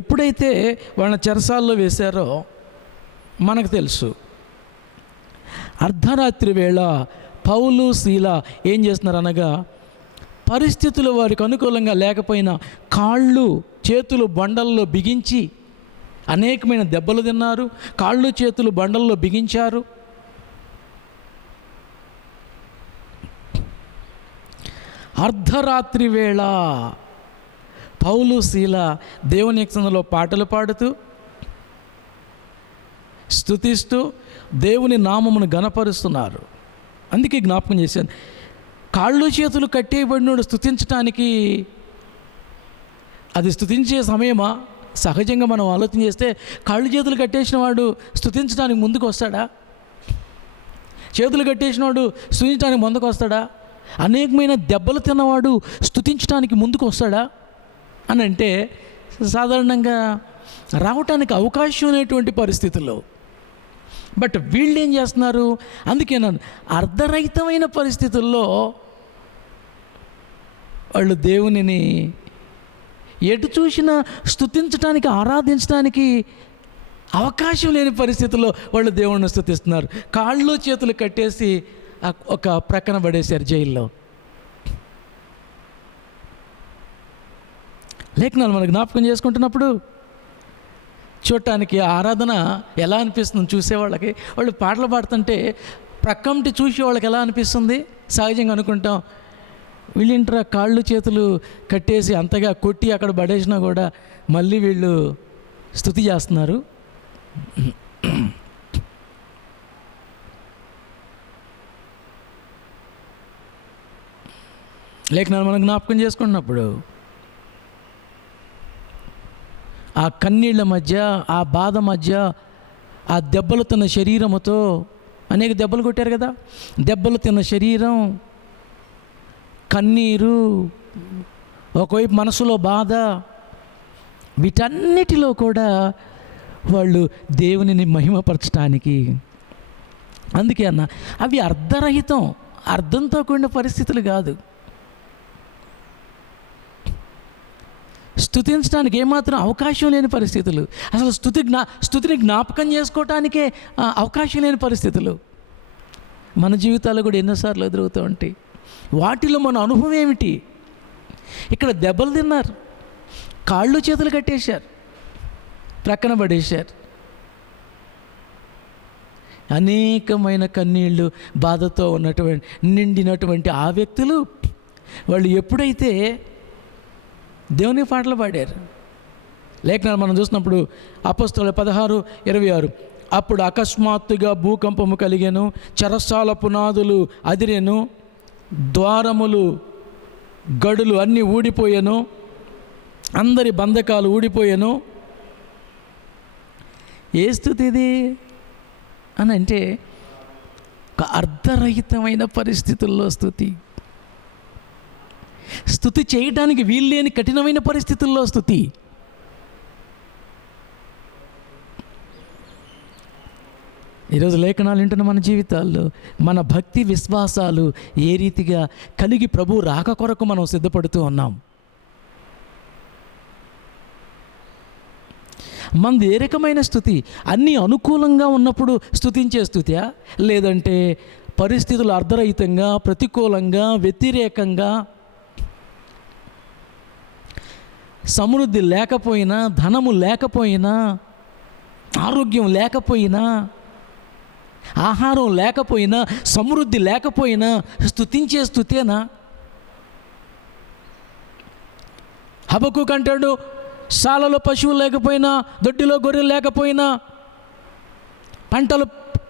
ఎప్పుడైతే వాళ్ళని చెరసాల్లో వేశారో మనకు తెలుసు. అర్ధరాత్రి వేళ పౌలు, శీల ఏం చేస్తున్నారు అనగా, పరిస్థితులు వారికి అనుకూలంగా లేకపోయినా కాళ్ళు చేతులు బండల్లో బిగించి అనేకమైన దెబ్బలు తిన్నారు, కాళ్ళు చేతులు బండల్లో బిగించారు. అర్ధరాత్రి వేళ పౌలు, శీల దేవుని సన్నిధిలో పాటలు పాడుతూ, స్తుతిస్తూ దేవుని నామమును ఘనపరుస్తున్నారు. అందుకే జ్ఞాపకం చేశాను, కాళ్ళు చేతులు కట్టేయబడినోడు స్తుతించటానికి అది స్తుతించే సమయమా? సహజంగా మనం ఆలోచన చేస్తే కాళ్ళు చేతులు కట్టేసిన వాడు స్తుతించడానికి ముందుకు వస్తాడా? చేతులు కట్టేసిన వాడు స్తుతించడానికి ముందుకు వస్తాడా? అనేకమైన దెబ్బలు తిన్నవాడు స్తుతించడానికి ముందుకు వస్తాడా అని అంటే సాధారణంగా రావటానికి అవకాశం అనేటువంటి పరిస్థితుల్లో. బట్ వీళ్ళు ఏం చేస్తున్నారు? అందుకే నన్ను అర్ధరహితమైన పరిస్థితుల్లో వాళ్ళు దేవునిని ఎటు చూసినా స్తుతించడానికి, ఆరాధించడానికి అవకాశం లేని పరిస్థితుల్లో వాళ్ళు దేవుణ్ణి స్తుతిస్తున్నారు. కాళ్ళు చేతులు కట్టేసి ఒక ప్రక్కన పడేశారు జైల్లో. లేఖనాలు మనకు జ్ఞాపకం చేసుకుంటున్నప్పుడు చూడటానికి ఆరాధన ఎలా అనిపిస్తుంది చూసేవాళ్ళకి? వాళ్ళు పాటలు పాడుతుంటే ప్రక్కంటి చూసే వాళ్ళకి ఎలా అనిపిస్తుంది? సహజంగా అనుకుంటాం, వీళ్ళింట్రా కాళ్ళు చేతులు కట్టేసి అంతగా కొట్టి అక్కడ పడేసినా కూడా మళ్ళీ వీళ్ళు స్తుతి చేస్తున్నారు. లేఖనాలు మనం జ్ఞాపకం చేసుకున్నప్పుడు ఆ కన్నీళ్ల మధ్య, ఆ బాధ మధ్య, ఆ దెబ్బలు తిన్న శరీరముతో, అనేక దెబ్బలు కొట్టారు కదా, దెబ్బలు తిన్న శరీరం, కన్నీరు, ఒకవైపు మనసులో బాధ, వీటన్నిటిలో కూడా వాళ్ళు దేవునిని మహిమపరచడానికి, అందుకే అన్న అవి అర్ధరహితం, అర్థంతో కూడిన పరిస్థితులు కాదు. స్తుతించడానికి ఏమాత్రం అవకాశం లేని పరిస్థితులు, అసలు స్తుతిని జ్ఞాపకం చేసుకోవటానికే అవకాశం లేని పరిస్థితులు మన జీవితాల్లో కూడా ఎన్నోసార్లు ఎదురవుతూ ఉంటాయి. వాటిలో మన అనుభవం ఏమిటి? ఇక్కడ దెబ్బలు తిన్నారు, కాళ్ళు చేతులు కట్టేశారు, ప్రక్కన పడేశారు, అనేకమైన కన్నీళ్ళు, బాధతో నిండినటువంటి ఆ వ్యక్తులు వాళ్ళు ఎప్పుడైతే దేవుని పాటలు పాడారు, లేఖనాలు మనం చూసినప్పుడు అపొస్తలుల 16:26, అప్పుడు అకస్మాత్తుగా భూకంపము కలిగెను, చెరసాల పునాదులు అదిరెను, ద్వారములు గడులు అన్నీ ఊడిపోయాను, అందరి బంధకాలు ఊడిపోయాను. ఏ స్థుతి ఇది అని అంటే, ఒక అర్ధరహితమైన పరిస్థితుల్లో స్తుతి చేయడానికి వీల్లేని కఠినమైన పరిస్థితుల్లో స్తుతి. ఈరోజు లేఖనాలు వింటున్న మన జీవితాల్లో మన భక్తి విశ్వాసాలు ఏ రీతిగా కలిగి ప్రభు రాక కొరకు మనం సిద్ధపడుతూ ఉన్నాం. మనది ఏ రకమైన స్థుతి? అన్నీ అనుకూలంగా ఉన్నప్పుడు స్తుతించే స్థుతియా, లేదంటే పరిస్థితులు అర్ధరహితంగా, ప్రతికూలంగా, వ్యతిరేకంగా, సమృద్ధి లేకపోయినా, ధనము లేకపోయినా, ఆరోగ్యం లేకపోయినా, ఆహారం లేకపోయినా, సమృద్ధి లేకపోయినా స్తుతించే స్తుతేనా? హబక్కూకు అంటాడు, శాలలో పశువులు లేకపోయినా, దొడ్డిలో గొర్రెలు లేకపోయినా,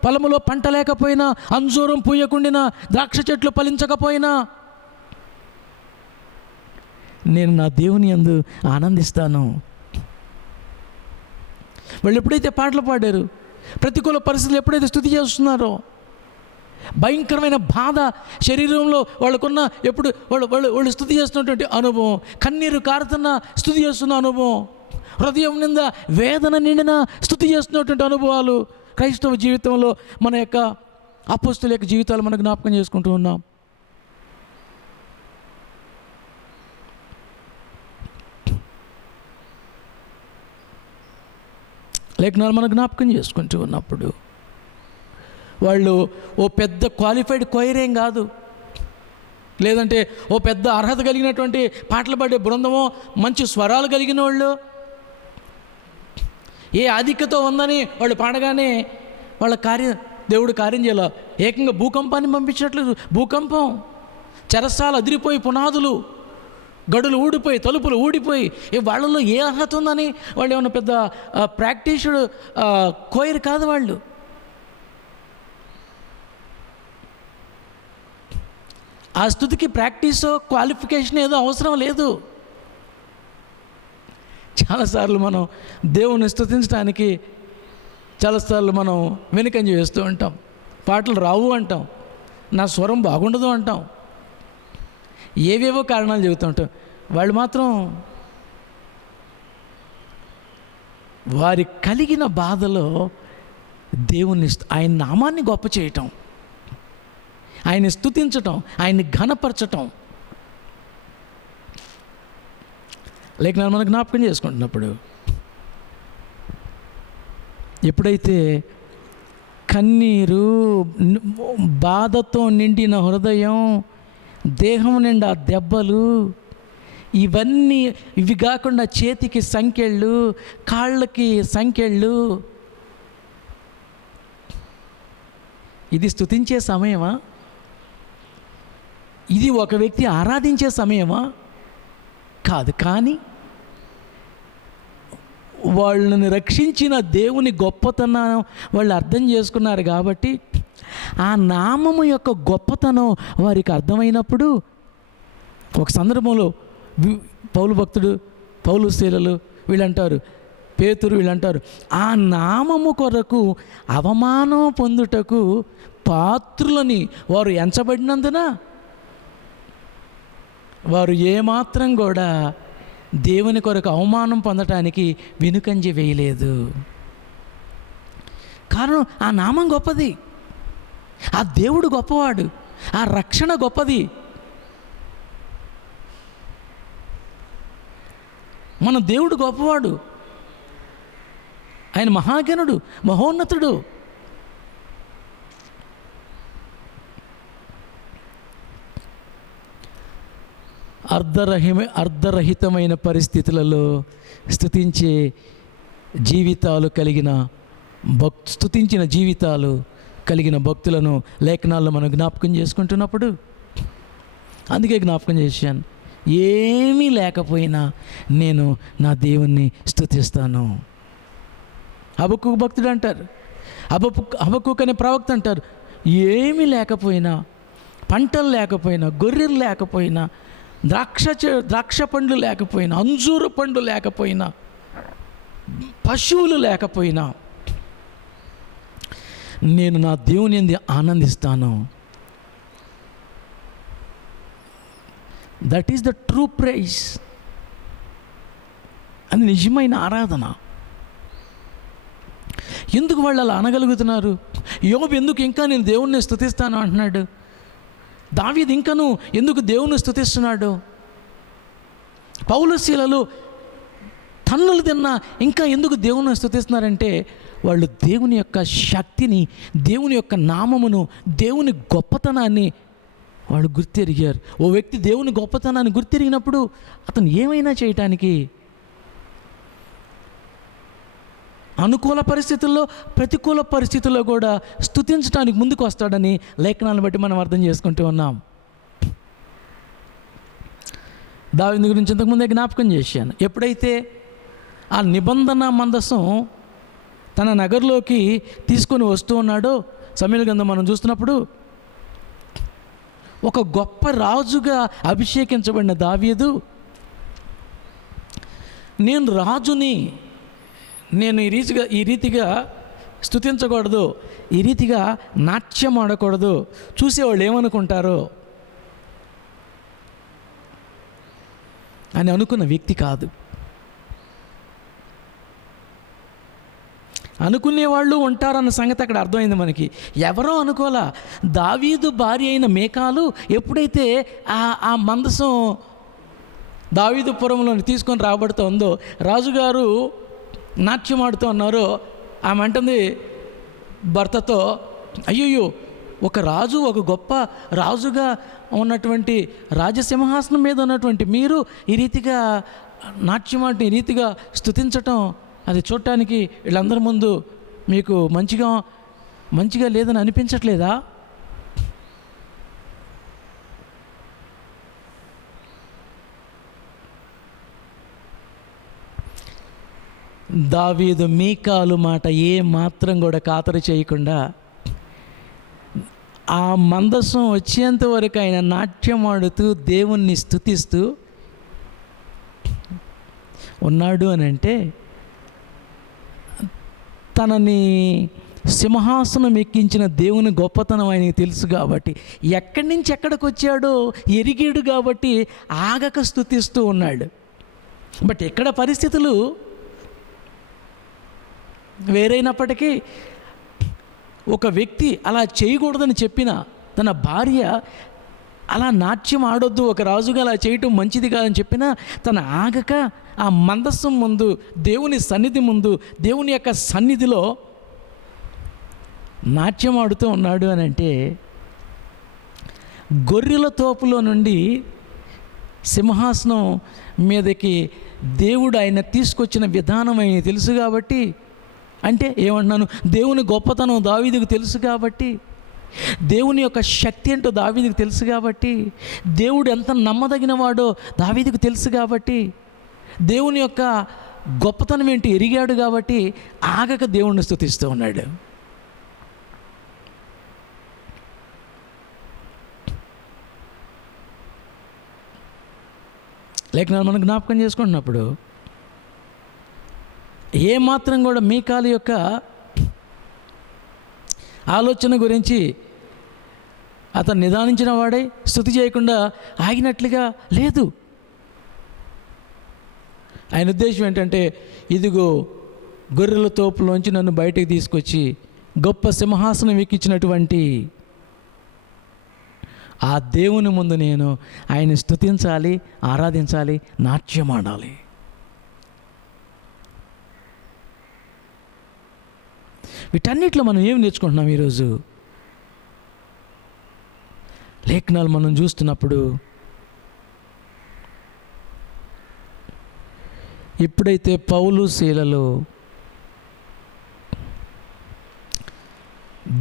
పొలములో పంట లేకపోయినా, అంజూరం పూయకుండినా, ద్రాక్ష చెట్లు ఫలించకపోయినా, నేను నా దేవుని యందు ఆనందిస్తాను. వాళ్ళు ఎప్పుడైతే పాటలు పాడారు, ప్రతికూల పరిస్థితులు ఎప్పుడైతే స్తుతి చేస్తున్నారో, భయంకరమైన బాధ శరీరంలో వాళ్ళకున్న, ఎప్పుడు వాళ్ళు స్తుతి చేస్తున్నటువంటి అనుభవం, కన్నీరు కారుతున్న స్తుతి చేస్తున్న అనుభవం, హృదయం నింద వేదన నిండిన స్తుతి చేస్తున్నటువంటి అనుభవాలు క్రైస్తవ జీవితంలో మన యొక్క అపోస్తలుల యొక్క జీవితాలు మనం జ్ఞాపకం చేసుకుంటూ ఉన్నాం. లేఖనాలు మనం జ్ఞాపకం చేసుకుంటూ ఉన్నప్పుడు వాళ్ళు ఓ పెద్ద క్వాలిఫైడ్ కొయిరేం కాదు, లేదంటే ఓ పెద్ద అర్హత కలిగినటువంటి పాటలు పాడే బృందమో, మంచి స్వరాలు కలిగిన వాళ్ళు, ఏ ఆధిక్యత ఉందని వాళ్ళు పాడగానే వాళ్ళ దేవుడు కార్యం చేయాల. ఏకంగా భూకంపాన్ని పంపించినట్లు భూకంపం, చెరసాలు అదిరిపోయి, పునాదులు గడులు ఊడిపోయి, తలుపులు ఊడిపోయి, వాళ్ళలో ఏ అర్హత ఉందని, వాళ్ళు ఏమన్నా పెద్ద ప్రాక్టీస్డ్ కోయర్ కాదు వాళ్ళు. ఆ స్తుతికి ప్రాక్టీసో క్వాలిఫికేషన్ ఏదో అవసరం లేదు. చాలాసార్లు మనం దేవుని స్తుతించడానికి చాలాసార్లు మనం వెనుకంజ వేస్తూ ఉంటాం, పాటలు రావు అంటాం, నా స్వరం బాగుండదు అంటాం, ఏవేవో కారణాలు చెబుతూ ఉంటాం. వాళ్ళు మాత్రం వారి కలిగిన బాధలో దేవుని, ఆయన నామాన్ని గొప్ప చేయటం, ఆయన్ని స్తుతించటం, ఆయన్ని ఘనపరచటం. లేఖనాలు మనం జ్ఞాపకం చేసుకుంటున్నప్పుడు ఎప్పుడైతే కన్నీరు, బాధతో నిండిన హృదయం, దేహం నిండా దెబ్బలు, ఇవి కాకుండా చేతికి సంకెళ్ళు, కాళ్ళకి సంకెళ్ళు, ఇది స్తుతించే సమయమా? ఇది ఒక వ్యక్తి ఆరాధించే సమయమా? కాదు. కానీ వాళ్ళని రక్షించిన దేవుని గొప్పతనం వాళ్ళు అర్థం చేసుకున్నారు కాబట్టి, ఆ నామము యొక్క గొప్పతనం వారికి అర్థమైనప్పుడు ఒక సందర్భంలో పౌలు భక్తుడు, పౌలు శీలలు వీళ్ళంటారు, పేతురు వీళ్ళంటారు, ఆ నామము కొరకు అవమానం పొందుటకు పాత్రులని వారు ఎంచబడినందున వారు ఏమాత్రం కూడా దేవుని కొరకు అవమానం పొందటానికి వెనుకంజ వేయలేదు. కారణం ఆ నామం గొప్పది, ఆ దేవుడు గొప్పవాడు, ఆ రక్షణ గొప్పది. మన దేవుడు గొప్పవాడు, ఆయన మహాగణుడు, మహోన్నతుడు. అర్ధరహితమైన పరిస్థితులలో స్తుతించే జీవితాలు కలిగిన స్తుతించిన జీవితాలు కలిగిన భక్తులను లేఖనాల్లో మనం జ్ఞాపకం చేసుకుంటున్నప్పుడు, అందుకే జ్ఞాపకం చేశాను, ఏమీ లేకపోయినా నేను నా దేవుణ్ణి స్తుతిస్తాను. హబక్కూకు భక్తుడు అంటారు, హబక్కూకు అనే ప్రవక్త అంటారు, ఏమీ లేకపోయినా, పంటలు లేకపోయినా, గొర్రెలు లేకపోయినా, ద్రాక్ష పండ్లు లేకపోయినా, అంజూరు పండ్లు లేకపోయినా, పశువులు లేకపోయినా నేను నా దేవుని యందు ఆనందిస్తాను. That is the true praise. అది నిజమైన ఆరాధన. ఎందుకు వాళ్ళు అలా అనగలుగుతున్నారు? యోబు ఎందుకు ఇంకా నేను దేవుణ్ణి స్తుతిస్తాను అంటున్నాడు? దావీదు ఇంకను ఎందుకు దేవుణ్ణి స్తుతిస్తున్నాడు? పౌలు శీలలు తన్నులు తిన్నా ఇంకా ఎందుకు దేవుణ్ణి స్తుతిస్తున్నారంటే, వాళ్ళు దేవుని యొక్క శక్తిని, దేవుని యొక్క నామమును, దేవుని గొప్పతనాన్ని వాళ్ళు గుర్తెరిగారు. ఓ వ్యక్తి దేవుని గొప్పతనాన్ని గుర్తెరిగినప్పుడు అతను ఏమైనా చేయటానికి, అనుకూల పరిస్థితుల్లో, ప్రతికూల పరిస్థితుల్లో కూడా స్తుతించడానికి ముందుకు వస్తాడని లేఖనాలను బట్టి మనం అర్థం చేసుకుంటూ ఉన్నాం. దావీదు గురించి ఇంతకుముందే జ్ఞాపకం చేశాను. ఎప్పుడైతే ఆ నిబంధన మందసం తన నగర్లోకి తీసుకొని వస్తూ ఉన్నాడో, సమూయేలు గ్రంథం మనం చూస్తున్నప్పుడు, ఒక గొప్ప రాజుగా అభిషేకించబడిన దావీదు, నేను రాజుని, నేను ఈ రీతిగా స్తుతించకూడదు, ఈ రీతిగా నాట్యం ఆడకూడదు, చూసేవాళ్ళు ఏమనుకుంటారో అని అనుకున్న వ్యక్తి కాదు. అనుకునేవాళ్ళు ఉంటారన్న సంగతి అక్కడ అర్థమైంది మనకి. ఎవరో అనుకోలా. దావీదు భార్య అయిన మేకాలు ఎప్పుడైతే ఆ మందసం దావీదు పురంలో తీసుకొని రాబడుతుందో, రాజుగారు నాట్యం ఆడుతూ ఉన్నారో, ఆమె అంటుంది భర్తతో, అయ్యయ్యో, ఒక రాజు, ఒక గొప్ప రాజుగా ఉన్నటువంటి రాజసింహాసనం మీద ఉన్నటువంటి మీరు ఈ రీతిగా నాట్యం ఆడటం, ఈ రీతిగా స్తుతించటం, అది చూడటానికి వీళ్ళందరి ముందు మీకు మంచిగా లేదని అనిపించట్లేదా? దావీదు మీకాలు మాట ఏ మాత్రం కూడా ఖాతరు చేయకుండా ఆ మందసం వచ్చేంత వరకు ఆయన నాట్యం ఆడుతూ దేవుణ్ణి స్తుతిస్తూ ఉన్నాడు అని అంటే, తనని సింహాసనం ఎక్కించిన దేవుని గొప్పతనం ఆయనకి తెలుసు కాబట్టి, ఎక్కడి నుంచి ఎక్కడికి వచ్చాడో ఎరిగాడు కాబట్టి ఆగక స్తుతిస్తూ ఉన్నాడు. బట్ ఎక్కడ పరిస్థితులు వేరైనప్పటికీ, ఒక వ్యక్తి అలా చేయకూడదని చెప్పిన తన భార్య అలా నాట్యం ఆడొద్దు, ఒక రాజుగా అలా చేయటం మంచిది కాదని చెప్పినా తన ఆగక ఆ మందస్సం ముందు, దేవుని సన్నిధి ముందు, దేవుని యొక్క సన్నిధిలో నాట్యం ఆడుతూ ఉన్నాడు అని అంటే, గొర్రెల తోపులో నుండి సింహాసనం మీదకి దేవుడు ఆయన తీసుకొచ్చిన విధానం ఆయన తెలుసు కాబట్టి, అంటే ఏమంటున్నాను, దేవుని గొప్పతనం దావీదుకు తెలుసు కాబట్టి, దేవుని యొక్క శక్తి ఏంటో దావీదుకు తెలుసు కాబట్టి, దేవుడు ఎంత నమ్మదగిన వాడో దావీదుకు తెలుసు కాబట్టి, దేవుని యొక్క గొప్పతనం ఏంటి ఎరిగాడు కాబట్టి ఆగక దేవుణ్ణి స్తుతిస్తూ ఉన్నాడు. లేఖనాలు మనం జ్ఞాపకం చేసుకుంటున్నప్పుడు ఏమాత్రం కూడా మీకాలు యొక్క ఆలోచన గురించి అతను నిదానించిన వాడే స్తుతి చేయకుండా ఆగినట్లుగా లేదు. ఆయన ఉద్దేశం ఏంటంటే, ఇదిగో గొర్రెల తోపులోంచి నన్ను బయటకు తీసుకొచ్చి గొప్ప సింహాసనం ఎక్కించినటువంటి ఆ దేవుని ముందు నేను ఆయన స్తుతించాలి, ఆరాధించాలి, నాట్యమాడాలి. వీటన్నిటిలో మనం ఏం నేర్చుకుంటున్నాం ఈరోజు? లేఖనాలు మనం చూస్తున్నప్పుడు ఎప్పుడైతే పౌలు శీలలు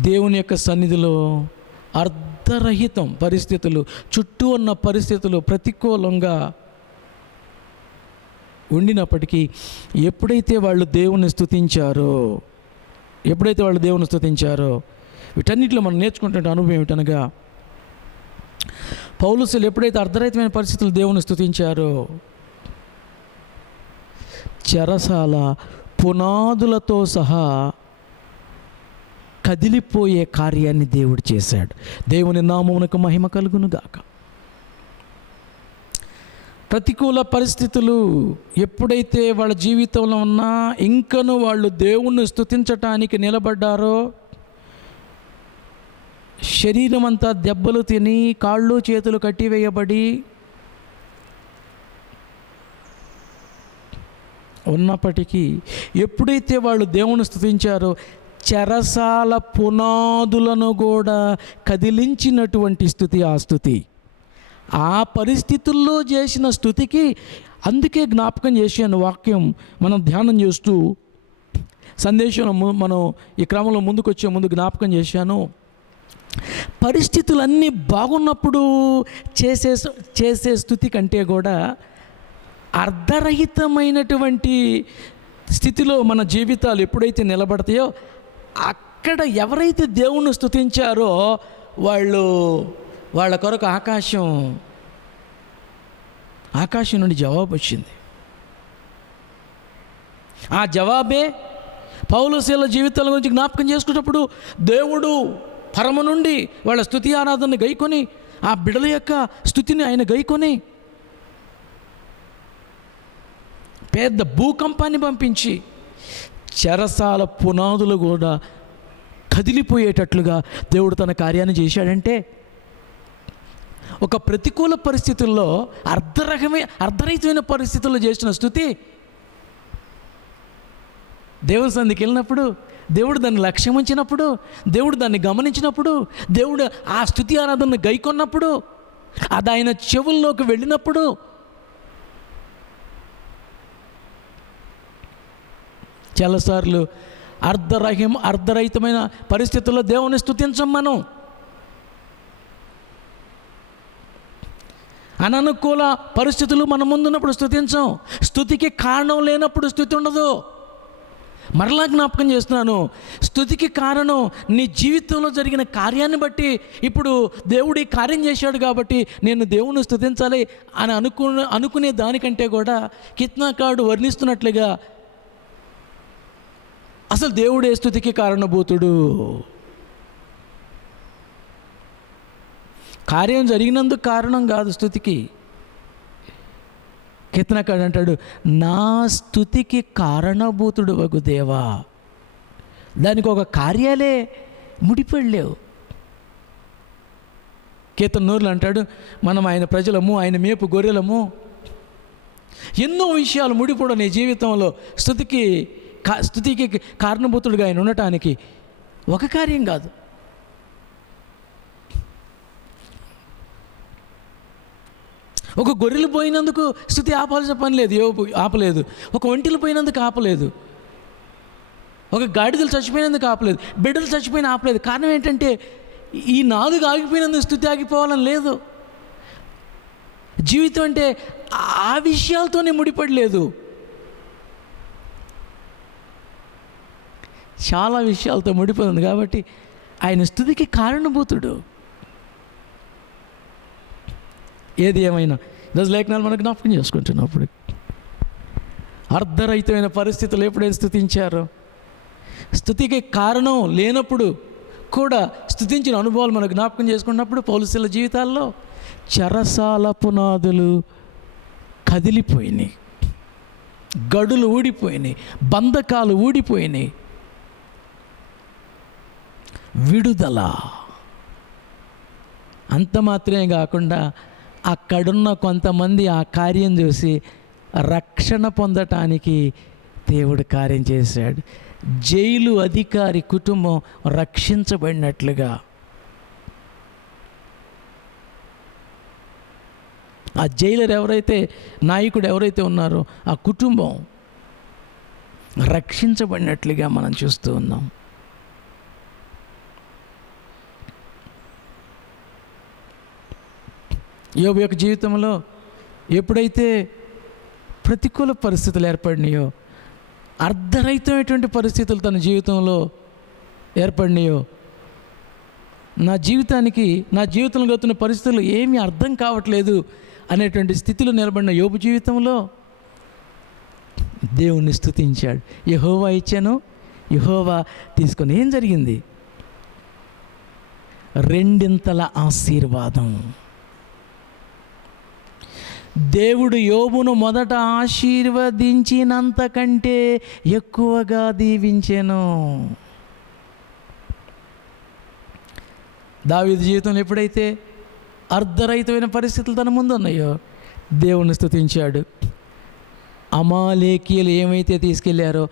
దేవుని యొక్క సన్నిధిలో అర్ధరహితం పరిస్థితులు, చుట్టూ ఉన్న పరిస్థితులు ప్రతికూలంగా ఉండినప్పటికీ ఎప్పుడైతే వాళ్ళు దేవుని స్తుతించారో వీటన్నిటిలో మనం నేర్చుకుంటున్న అనుభవం ఏమిటనగా, పౌలుసులు ఎప్పుడైతే అర్ధరహితమైన పరిస్థితులు దేవుని స్తుతించారో చెరసాల పునాదులతో సహా కదిలిపోయే కార్యాన్ని దేవుడు చేశాడు. దేవుని నామమునకు మహిమ కలుగును గాక. ప్రతికూల పరిస్థితులు ఎప్పుడైతే వాళ్ళ జీవితంలో ఉన్నా ఇంకను వాళ్ళు దేవుణ్ణి స్తుతించటానికి నిలబడ్డారో, శరీరం అంతా దెబ్బలు తిని కాళ్ళు చేతులు కట్టివేయబడి ఉన్నప్పటికీ ఎప్పుడైతే వాళ్ళు దేవుని స్తుతించారో చెరసాల పునాదులను కూడా కదిలించినటువంటి స్థుతి ఆ స్థుతి. ఆ పరిస్థితుల్లో చేసిన స్థుతికి అందుకే జ్ఞాపకం చేశాను. వాక్యం మనం ధ్యానం చేస్తూ సందేశం మనం ఈ క్రమంలో ముందుకు వచ్చే ముందు జ్ఞాపకం చేశాను. పరిస్థితులన్నీ బాగున్నప్పుడు చేసే స్థుతి కంటే కూడా అర్ధరహితమైనటువంటి స్థితిలో మన జీవితాలు ఎప్పుడైతే నిలబడతాయో అక్కడ ఎవరైతే దేవుణ్ణి స్తుతించారో వాళ్ళ కొరకు ఆకాశం నుండి జవాబు వచ్చింది. ఆ జవాబే పౌలు శీల జీవితాల గురించి జ్ఞాపకం చేసుకున్నప్పుడు దేవుడు పరమ నుండి వాళ్ళ స్తుతి ఆరాధనని గైకొని ఆ బిడల యొక్క స్తుతిని ఆయన గైకొని పెద్ద భూకంపాన్ని పంపించి చెరసాల పునాదులు కూడా కదిలిపోయేటట్లుగా దేవుడు తన కార్యాన్ని చేశాడంటే, ఒక ప్రతికూల పరిస్థితుల్లో అర్ధరహితమైన పరిస్థితుల్లో చేసిన స్తుతి దేవుని సన్నిధికి వెళ్ళినప్పుడు, దేవుడు దాన్ని లక్ష్యం ఉంచినప్పుడు, దేవుడు దాన్ని గమనించినప్పుడు, దేవుడు ఆ స్తుతి ఆరాధనను గైకొన్నప్పుడు, అది ఆయన చెవుల్లోకి వెళ్ళినప్పుడు చాలాసార్లు అర్ధరహితమైన పరిస్థితుల్లో దేవుని స్తుతించం. మనం అననుకూల పరిస్థితులు మన ముందున్నప్పుడు స్తుతించం. స్తుతికి కారణం లేనప్పుడు స్తుతి ఉండదు. మరలా జ్ఞాపకం చేస్తున్నాను, స్తుతికి కారణం నీ జీవితంలో జరిగిన కార్యాన్ని బట్టి, ఇప్పుడు దేవుడు ఈ కార్యం చేశాడు కాబట్టి నేను దేవుని స్తుతించాలి అని అనుకునే దానికంటే కూడా కీర్తనకారుడు వర్ణిస్తున్నట్లుగా అసలు దేవుడే స్తుతికి కారణభూతుడు. కార్యం జరిగినందుకు కారణం కాదు స్తుతికి. కీర్తనకారుడు అంటాడు, నా స్తుతికి కారణభూతుడు వగు దేవా. దానికి ఒక కార్యాలే ముడిపడలేవు. కీర్తనూరులు అంటాడు, మనం ఆయన ప్రజలము, ఆయన మేపు గొర్రెలము. ఎన్నో విషయాలు ముడిపడ నీ జీవితంలో స్తుతికి కారణభూతుడుగా ఆయన ఉండటానికి ఒక కార్యం కాదు. ఒక గొర్రెలు పోయినందుకు స్తుతి ఆపాల్సిన పని లేదు, ఆపలేదు. ఒక ఒంటెలు పోయినందుకు ఆపలేదు. ఒక గాడిదలు చచ్చిపోయినందుకు ఆపలేదు. బిడ్డలు చచ్చిపోయిన ఆపలేదు. కారణం ఏంటంటే ఈ నాలుగు ఆగిపోయినందుకు స్తుతి ఆగిపోవాలని లేదు. జీవితం అంటే ఆ విషయాలతోనే ముడిపడలేదు, చాలా విషయాలతో ముడిపోతుంది. కాబట్టి ఆయన స్తుతికి కారణభూతుడు. ఏది ఏమైనా ఈరోజు లేఖనాలు మనకు జ్ఞాపకం చేసుకుంటున్నప్పుడు అర్ధరహితమైన పరిస్థితులు ఎప్పుడైతే స్తుతించారో, స్తుతికి కారణం లేనప్పుడు కూడా స్తుతించిన అనుభవాలు మనకు జ్ఞాపకం చేసుకున్నప్పుడు పౌలుల జీవితాల్లో చెరసాల పునాదులు కదిలిపోయినాయి, గడులు ఊడిపోయినాయి, బంధకాలు ఊడిపోయినాయి, విడుదల. అంత మాత్రమే కాకుండా అక్కడున్న కొంతమంది ఆ కార్యం చూసి రక్షణ పొందటానికి దేవుడు కార్యం చేశాడు. జైలు అధికారి కుటుంబం రక్షించబడినట్లుగా, ఆ జైలర్ ఎవరైతే, నాయకుడు ఎవరైతే ఉన్నారో ఆ కుటుంబం రక్షించబడినట్లుగా మనం చూస్తూ ఉన్నాం. యోబు యొక్క జీవితంలో ఎప్పుడైతే ప్రతికూల పరిస్థితులు ఏర్పడినాయో, అర్ధరహితమైనటువంటి పరిస్థితులు తన జీవితంలో ఏర్పడినాయో, నా జీవితంలో గతున్న పరిస్థితులు ఏమీ అర్థం కావట్లేదు అనేటువంటి స్థితిలో నిలబడిన యోబు జీవితంలో దేవుణ్ణి స్తుతించాడు. యెహోవా ఇచ్చాను, యెహోవా తీసుకొని. ఏం జరిగింది? రెండింతల ఆశీర్వాదం. దేవుడు యోబును మొదట ఆశీర్వదించినంత కంటే ఎక్కువగా దీవించెను. దావీదు జీవితంలో ఎప్పుడైతే అర్ధరహితమైన పరిస్థితులు తన ముందు ఉన్నాయో దేవుణ్ణి స్తుతించాడు. అమాలేకీయులు ఏమైతే తీసుకెళ్లారో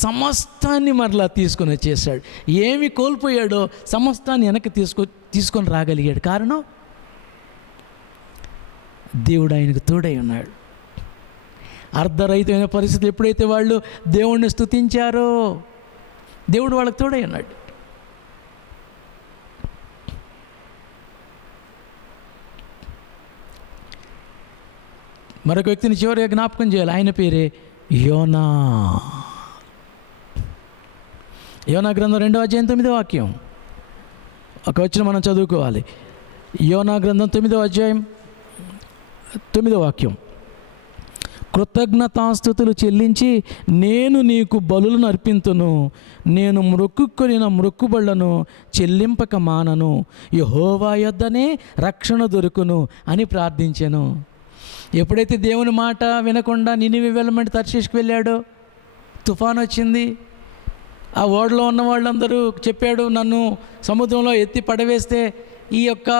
సమస్తాన్ని మరలా తీసుకొని వచ్చేసాడు. ఏమి కోల్పోయాడో సమస్తాన్ని వెనక్కి తీసుకొని రాగలిగాడు. కారణం, దేవుడు ఆయనకు తోడై ఉన్నాడు. అర్ధరహితమైన పరిస్థితులు ఎప్పుడైతే వాళ్ళు దేవుణ్ణి స్తుతించారో దేవుడు వాళ్ళకు తోడై ఉన్నాడు. మరొక వ్యక్తిని చివరిగా జ్ఞాపకం చేయాలి. ఆయన పేరే యోనా. యోనా గ్రంథం 2వ అధ్యాయం 9వ వాక్యం ఒక వచనం మనం చదువుకోవాలి. యోనా గ్రంథం 9వ అధ్యాయం 9వ వాక్యం. కృతజ్ఞతాస్తుతులు చెల్లించి నేను నీకు బలులను అర్పింతును, నేను మొక్కుకొనిన మొక్కుబళ్లను చెల్లింపక మానను, యెహోవా యొద్దనే రక్షణ దొరుకును అని ప్రార్థించాను. ఎప్పుడైతే దేవుని మాట వినకుండా నినివే వెళ్ళమంటే తర్షీష్కి వెళ్ళాడో, తుఫాను వచ్చింది. ఆ ఓడలో ఉన్న వాళ్ళందరూ చెప్పాడు, నన్ను సముద్రంలో ఎత్తి పడవేస్తే ఈ యొక్క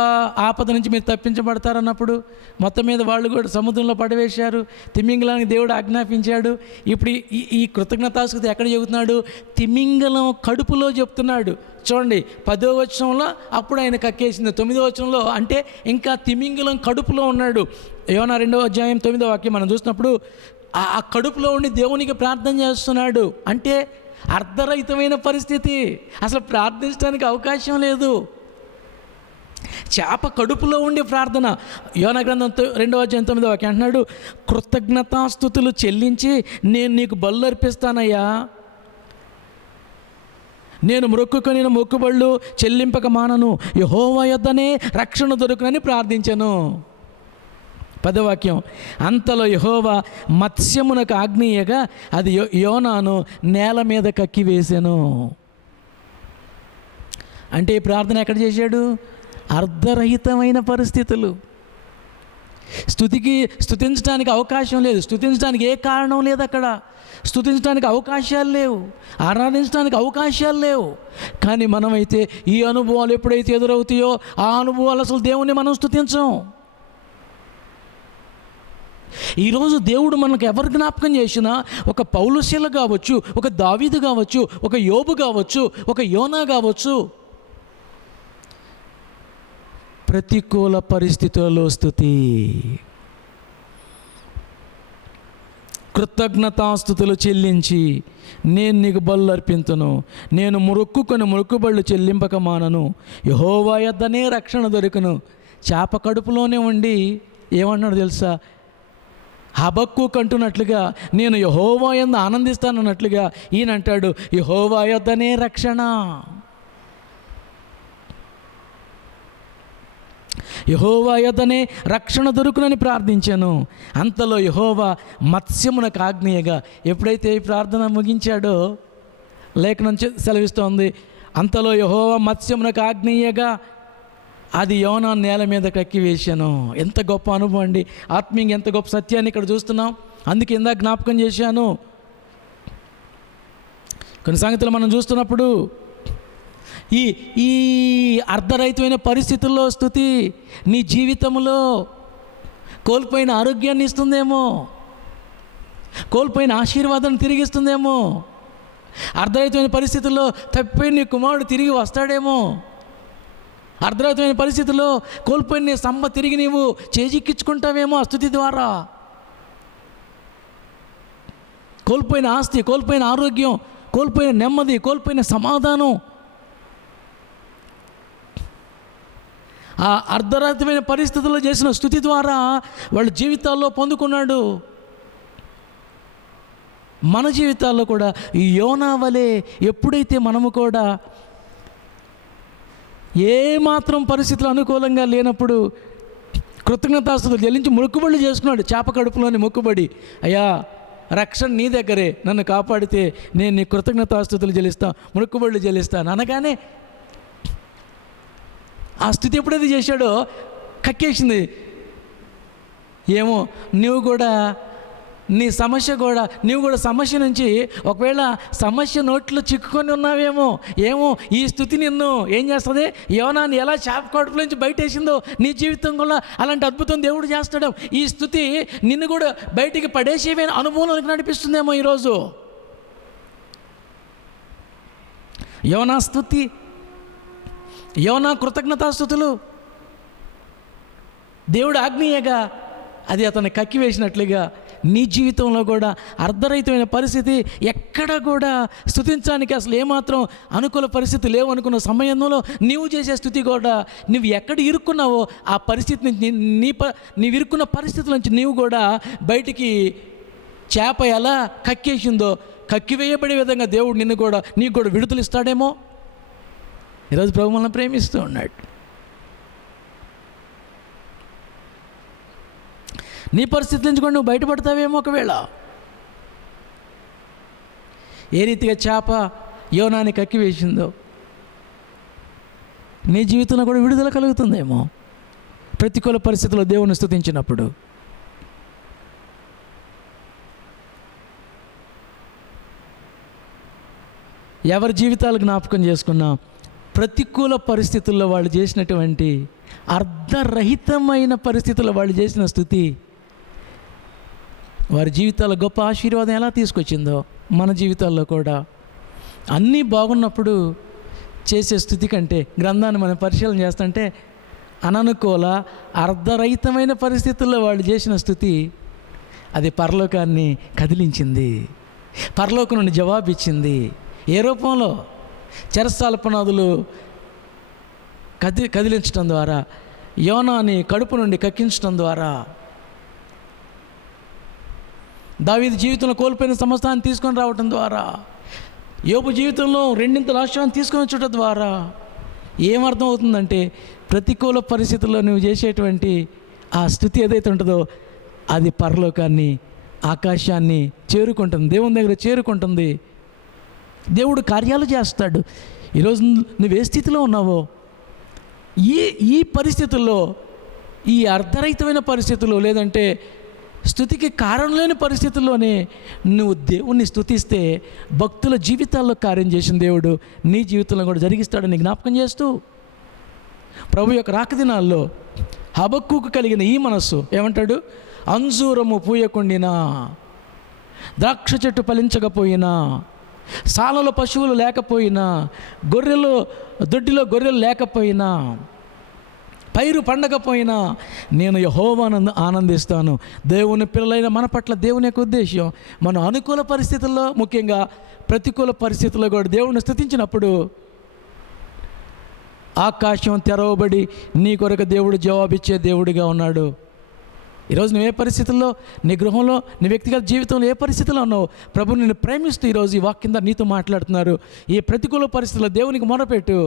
ఆపద నుంచి మీరు తప్పించబడతారన్నప్పుడు మొత్తం మీద వాళ్ళు కూడా సముద్రంలో పడవేశారు. తిమింగలానికి దేవుడు ఆజ్ఞాపించాడు. ఇప్పుడు ఈ కృతజ్ఞతాస్తుతి ఎక్కడ చెబుతున్నాడు? తిమింగలం కడుపులో చెప్తున్నాడు. చూడండి, 10వ వచనంలో అప్పుడు ఆయన కక్కేసింది. 9వ వచనంలో అంటే ఇంకా తిమింగలం కడుపులో ఉన్నాడు. యోనా 2వ అధ్యాయం 9వ వాక్యం మనం చూసినప్పుడు ఆ కడుపులో ఉండి దేవునికి ప్రార్థన చేస్తున్నాడు. అంటే అర్ధరహితమైన పరిస్థితి, అసలు ప్రార్థించడానికి అవకాశం లేదు. చేప కడుపులో ఉండి ప్రార్థన. యోనా గ్రంథం 2వ అధ్యాయం 9వ వాక్యం అంటున్నాడు, కృతజ్ఞతాస్తుతులు చెల్లించి నేను నీకు బలు అర్పిస్తానయ్యా, నేను మొక్కుకొని మొక్కుబళ్ళు చెల్లింపక మానను, యెహోవా యొద్దనే రక్షణ దొరుకునని ప్రార్థించాను. 10వ వాక్యం. అంతలో యెహోవా మత్స్యమునకు ఆజ్ఞేయగా అది యోనాను నేల మీద కక్కివేశాను. అంటే ఈ ప్రార్థన ఎక్కడ చేశాడు? అర్ధరహితమైన పరిస్థితులు. స్తుతించడానికి అవకాశం లేదు, స్తుతించడానికి ఏ కారణం లేదు, అక్కడ స్తుతించడానికి అవకాశాలు లేవు, ఆరాధించడానికి అవకాశాలు లేవు. కానీ మనమైతే ఈ అనుభవాలు ఎప్పుడైతే ఎదురవుతాయో ఆ అనుభవాలు అసలు దేవుణ్ణి మనం స్తుతించం. ఈరోజు దేవుడు మనకు ఎవరు జ్ఞాపకం చేసినా, ఒక పౌలుశీల కావచ్చు, ఒక దావీదు కావచ్చు, ఒక యోబు కావచ్చు, ఒక యోనా కావచ్చు, ప్రతికూల పరిస్థితులలో స్తుతి, కృతజ్ఞతాస్తుతులు చెల్లించి నేను నీకు బలు అర్పింతును, నేను మొక్కుకొని మొక్కుబళ్ళు చెల్లింపక మానను, యెహోవా యొద్దనే రక్షణ దొరుకును. చేప కడుపులోనే ఉండి ఏమన్నాడు తెలుసా? హబక్కూకు అంటున్నట్లుగా నేను యెహోవా యందు ఆనందిస్తానన్నట్లుగా ఈయన అంటాడు, యెహోవా యొద్దనే రక్షణ. యెహోవా యొద్దనే రక్షణ దొరుకునని ప్రార్థించాను. అంతలో యెహోవా మత్స్యమునకు ఆజ్ఞయగా. ఎప్పుడైతే ఈ ప్రార్థన ముగించాడో లేఖనం సెలవిస్తోంది, అంతలో యెహోవా మత్స్యమునకు ఆజ్ఞయగా అది యోనా నేల మీద కక్కివేశాను. ఎంత గొప్ప అనుభవం అండి! ఆత్మీయంగా ఎంత గొప్ప సత్యాన్ని ఇక్కడ చూస్తున్నాం. అందుకే ఇందాక జ్ఞాపకం చేశాను, కొన్ని సంగతులు మనం చూస్తున్నప్పుడు ఈ ఈ అర్ధరహితమైన పరిస్థితుల్లో స్తుతి నీ జీవితంలో కోల్పోయిన ఆరోగ్యాన్ని ఇస్తుందేమో, కోల్పోయిన ఆశీర్వాదాన్ని తిరిగిస్తుందేమో, అర్ధరహితమైన పరిస్థితుల్లో తప్పిపోయిన నీ కుమారుడు తిరిగి వస్తాడేమో, అర్ధరహితమైన పరిస్థితుల్లో కోల్పోయిన నీ సంపద తిరిగి నీవు చేజిక్కించుకుంటావేమో ఆ స్తుతి ద్వారా. కోల్పోయిన ఆస్తి, కోల్పోయిన ఆరోగ్యం, కోల్పోయిన నెమ్మది, కోల్పోయిన సమాధానం ఆ అర్ధరహితమైన పరిస్థితుల్లో చేసిన స్తుతి ద్వారా వాళ్ళ జీవితాల్లో పొందుకున్నాడు. మన జీవితాల్లో కూడా ఈ యోనా వలె ఎప్పుడైతే మనము కూడా ఏమాత్రం పరిస్థితులు అనుకూలంగా లేనప్పుడు కృతజ్ఞతాస్తుతులు చెల్లించి మొక్కుబడులు చేసుకున్నాడు. చేప కడుపులోని మొక్కుబడి, అయ్యా రక్షణ నీ దగ్గరే, నన్ను కాపాడితే నేను నీ కృతజ్ఞతాస్తుతులు చెల్లిస్తాను, మొక్కుబడులు చెల్లిస్తాను అనగానే ఆ స్థితి ఎప్పుడైతే చేశాడో కక్కేసింది. ఏమో నీవు కూడా నీ సమస్య కూడా, నీవు కూడా సమస్య నుంచి ఒకవేళ సమస్య నోట్లో చిక్కుకొని ఉన్నావేమో. ఏమో ఈ స్థితి నిన్ను ఏం చేస్తుంది, యోనాని ఎలా చేప కడుపులో నుంచి బయటేసిందో నీ జీవితం కూడా అలాంటి అద్భుతం దేవుడు చేస్తాడు. ఈ స్థితి నిన్ను కూడా బయటికి పడేసేవే అనుభవంలోకి నడిపిస్తుందేమో ఈరోజు. యోనా స్తుతి, యోనా కృతజ్ఞతాస్తుతులు దేవుడు ఆజ్ఞయగా అది అతన్ని కక్కివేసినట్లుగా నీ జీవితంలో కూడా అర్ధరహితమైన పరిస్థితి, ఎక్కడ కూడా స్తుతించడానికి అసలు ఏమాత్రం అనుకూల పరిస్థితి లేవు అనుకున్న సమయంలో నీవు చేసే స్థుతి కూడా, నువ్వు ఎక్కడ ఇరుక్కున్నావో ఆ పరిస్థితి నుంచి నీవు ఇరుక్కున్న పరిస్థితుల నుంచి నీవు కూడా బయటికి చేప ఎలా కక్కేసిందో కక్కివేయబడే విధంగా దేవుడు నిన్ను కూడా నీకు కూడా విడుదల ఇస్తాడేమో. ఈరోజు ప్రభు మనల్ని ప్రేమిస్తూ ఉన్నాడు. నీ పరిస్థితి నుంచి కూడా నువ్వు బయటపడతావేమో. ఒకవేళ ఏ రీతిగా చేప యోనాని కక్కివేసిందో నీ జీవితంలో కూడా విడుదల కలుగుతుందేమో ప్రతికూల పరిస్థితుల్లో దేవుని స్తుతించినప్పుడు. ఎవరి జీవితాలు జ్ఞాపకం చేసుకున్నా ప్రతికూల పరిస్థితుల్లో వాళ్ళు చేసినటువంటి అర్ధరహితమైన పరిస్థితుల్లో వాళ్ళు చేసిన స్తుతి వారి జీవితాల్లో గొప్ప ఆశీర్వాదం ఎలా తీసుకొచ్చిందో మన జీవితాల్లో కూడా అన్నీ బాగున్నప్పుడు చేసే స్థుతి కంటే, గ్రంథాన్ని మనం పరిశీలన చేస్తుంటే అననుకూల అర్ధరహితమైన పరిస్థితుల్లో వాళ్ళు చేసిన స్థుతి అది పరలోకాన్ని కదిలించింది, పరలోకం నుండి జవాబు ఇచ్చింది. ఏ రూపంలో? చెరసాల పునాదులు కదిలించడం ద్వారా, యోనాని కడుపు నుండి కక్కించడం ద్వారా, దావీదు జీవితంలో కోల్పోయిన సమస్తాన్ని తీసుకొని రావటం ద్వారా, యోబు జీవితంలో రెండింతల ఆశ్రయాన్ని తీసుకొని వచ్చటం ద్వారా ఏమర్థం అవుతుందంటే ప్రతికూల పరిస్థితుల్లో నువ్వు చేసేటువంటి ఆ స్థితి ఏదైతే ఉంటుందో అది పరలోకాన్ని, ఆకాశాన్ని చేరుకుంటుంది, దేవుని దగ్గర చేరుకుంటుంది. దేవుడు కార్యాలు చేస్తాడు. ఈరోజు నువ్వు ఏ స్థితిలో ఉన్నావో ఈ పరిస్థితుల్లో, ఈ అర్ధరహితమైన పరిస్థితుల్లో, లేదంటే స్తుతికి కారణం లేని పరిస్థితుల్లోనే నువ్వు దేవుణ్ణి స్తుతిస్తే భక్తుల జీవితాల్లో కార్యం చేసిన దేవుడు నీ జీవితంలో కూడా జరిగిస్తాడని జ్ఞాపకం చేస్తూ, ప్రభు యొక్క రాక దినాల్లో హబక్కూకు కలిగిన ఈ మనస్సు ఏమంటాడు? అంజూరము పూయకుండినా, ద్రాక్ష చెట్టు ఫలించకపోయినా, సాలలో పశువులు లేకపోయినా, దొడ్డిలో గొర్రెలు లేకపోయినా, పైరు పండకపోయినా నేను యెహోవాను ఆనందిస్తాను. దేవుని పిల్లలైన మన పట్ల దేవుని యొక్క ఉద్దేశం మన అనుకూల పరిస్థితుల్లో, ముఖ్యంగా ప్రతికూల పరిస్థితుల్లో కూడా దేవుని స్తుతించినప్పుడు ఆకాశం తెరవబడి నీ కొరకు దేవుడు జవాబిచ్చే దేవుడిగా ఉన్నాడు. ఈరోజు నువ్వు ఏ పరిస్థితుల్లో, నీ గృహంలో, నీ వ్యక్తిగత జీవితంలో ఏ పరిస్థితుల్లో ఉన్నావు, ప్రభు నిన్ను ప్రేమిస్తూ ఈరోజు ఈ వాక్యం ద్వారా నీతో మాట్లాడుతున్నారు. ఈ ప్రతికూల పరిస్థితుల్లో దేవునికి మొరపెట్టు,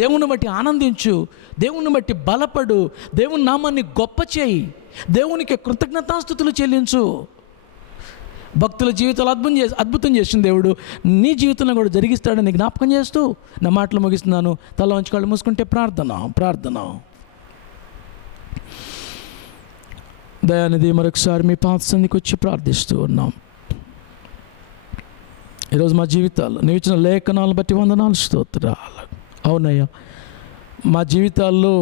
దేవుని బట్టి ఆనందించు, దేవుని బట్టి బలపడు, దేవుని నామాన్ని గొప్ప చేయి, దేవునికి కృతజ్ఞతాస్తుతులు చెల్లించు. భక్తుల జీవితాలు అద్భుతం చేసిన దేవుడు నీ జీవితంలో కూడా జరిగిస్తాడని జ్ఞాపకం చేస్తూ నా మాటలు ముగిస్తున్నాను. తల వంచి కళ్ళు మూసుకుంటే ప్రార్థన. దయానిధి, మరొకసారి మీ పాత సన్నిధికి వచ్చి ప్రార్థిస్తూ ఉన్నాం. ఈరోజు మా జీవితాల్లో నీవు ఇచ్చిన లేఖనాలను బట్టి వందనాలు, స్తోత్రాలు. అవునయ్యా, మా జీవితాల్లో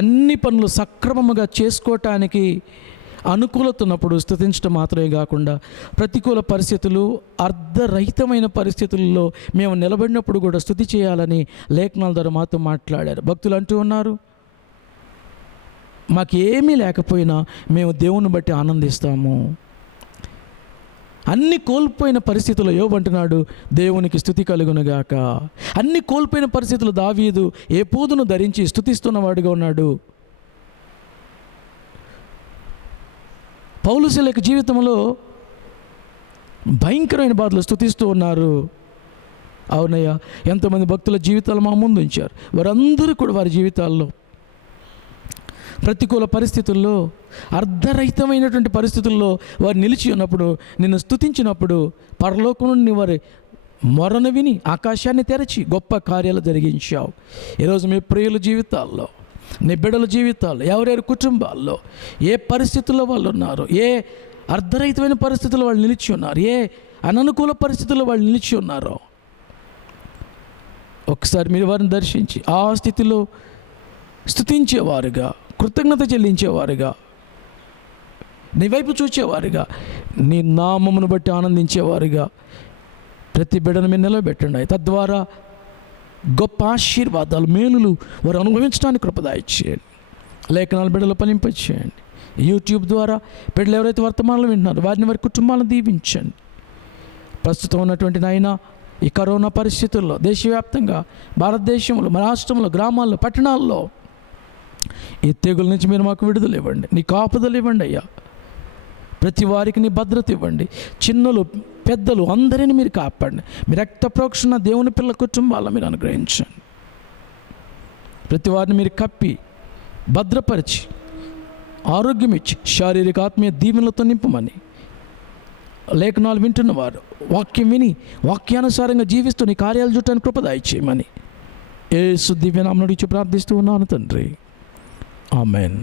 అన్ని పనులు సక్రమముగా చేసుకోవటానికి అనుకూలత ఉన్నప్పుడు స్తుతించడం మాత్రమే కాకుండా ప్రతికూల పరిస్థితులు, అర్ధరహితమైన పరిస్థితుల్లో మేము నిలబడినప్పుడు కూడా స్తుతి చేయాలని లేఖనాల ద్వారా మాతో మాట్లాడారు. భక్తులు అంటూ ఉన్నారు, మాకేమీ లేకపోయినా మేము దేవుని బట్టి ఆనందిస్తాము. అన్ని కోల్పోయిన పరిస్థితుల్లో యోబు అంటున్నాడు, దేవునికి స్తుతి కలుగునుగాక. అన్ని కోల్పోయిన పరిస్థితులు దావీదు ఏపోదును ధరించి స్తుతిస్తున్నవాడుగా ఉన్నాడు. పౌలు శీల జీవితంలో భయంకరమైన బాధలు స్తుతిస్తూ ఉన్నారు. అవునయ్యా, ఎంతోమంది భక్తుల జీవితాలు మా ముందు ఉంచారు. వారందరూ కూడా వారి జీవితాల్లో ప్రతికూల పరిస్థితుల్లో, అర్ధరహితమైనటువంటి పరిస్థితుల్లో వారు నిలిచి ఉన్నప్పుడు, నిన్ను స్తుతించినప్పుడు పరలోకం నుండి వారి మొరను విని ఆకాశాన్ని తెరచి గొప్ప కార్యాలు జరిగించావు. ఈరోజు మీ ప్రియుల జీవితాల్లో, నీ బిడ్డల జీవితాల్లో, ఎవరెవరి కుటుంబాల్లో ఏ పరిస్థితుల్లో వాళ్ళు ఉన్నారు, ఏ అర్ధరహితమైన పరిస్థితుల్లో వాళ్ళు నిలిచి ఉన్నారు, ఏ అననుకూల పరిస్థితుల్లో వాళ్ళు నిలిచి ఉన్నారో ఒకసారి మీరు వారిని దర్శించి ఆ స్థితిలో స్తుతించేవారుగా, కృతజ్ఞత చెల్లించేవారుగా, నీ వైపు చూచేవారుగా, నీ నామమును బట్టి ఆనందించేవారుగా ప్రతి బిడ్డను మీరు నిలబెట్టండి. తద్వారా గొప్ప ఆశీర్వాదాలు, మేలులు వారు అనుభవించడానికి కృపదాయిచ్చేయండి. లేఖనాలు బిడ్డలు ఫలింపచేయండి. యూట్యూబ్ ద్వారా బిడ్డలు ఎవరైతే వర్తమానాలు వింటున్నారో వారిని వారి కుటుంబాలను దీవించండి. ప్రస్తుతం ఉన్నటువంటి నాయన ఈ కరోనా పరిస్థితుల్లో దేశవ్యాప్తంగా, భారతదేశంలో, మన రాష్ట్రంలో, గ్రామాల్లో, పట్టణాల్లో ఈ తెగుల నుంచి మీరు మాకు విడుదల ఇవ్వండి. నీ కాపుదలు ఇవ్వండి అయ్యా. ప్రతి వారికి నీ భద్రత ఇవ్వండి. చిన్నలు పెద్దలు అందరినీ మీరు కాపాడండి. మీ రక్త ప్రోక్షణ దేవుని పిల్ల కుటుంబాలను మీరు అనుగ్రహించండి. ప్రతి వారిని మీరు కప్పి భద్రపరిచి ఆరోగ్యం ఇచ్చి శారీరక ఆత్మీయ దీవెనలతో నింపమని, లేఖనాలు వింటున్నవారు వాక్యం విని వాక్యానుసారంగా జీవిస్తూ నీ కార్యాలు చూడటానికి కృపదాయి చేయమని యేసు దివ్యనామమున అడిగి ప్రార్థిస్తూ ఉన్నాను తండ్రి. ఆమెన్.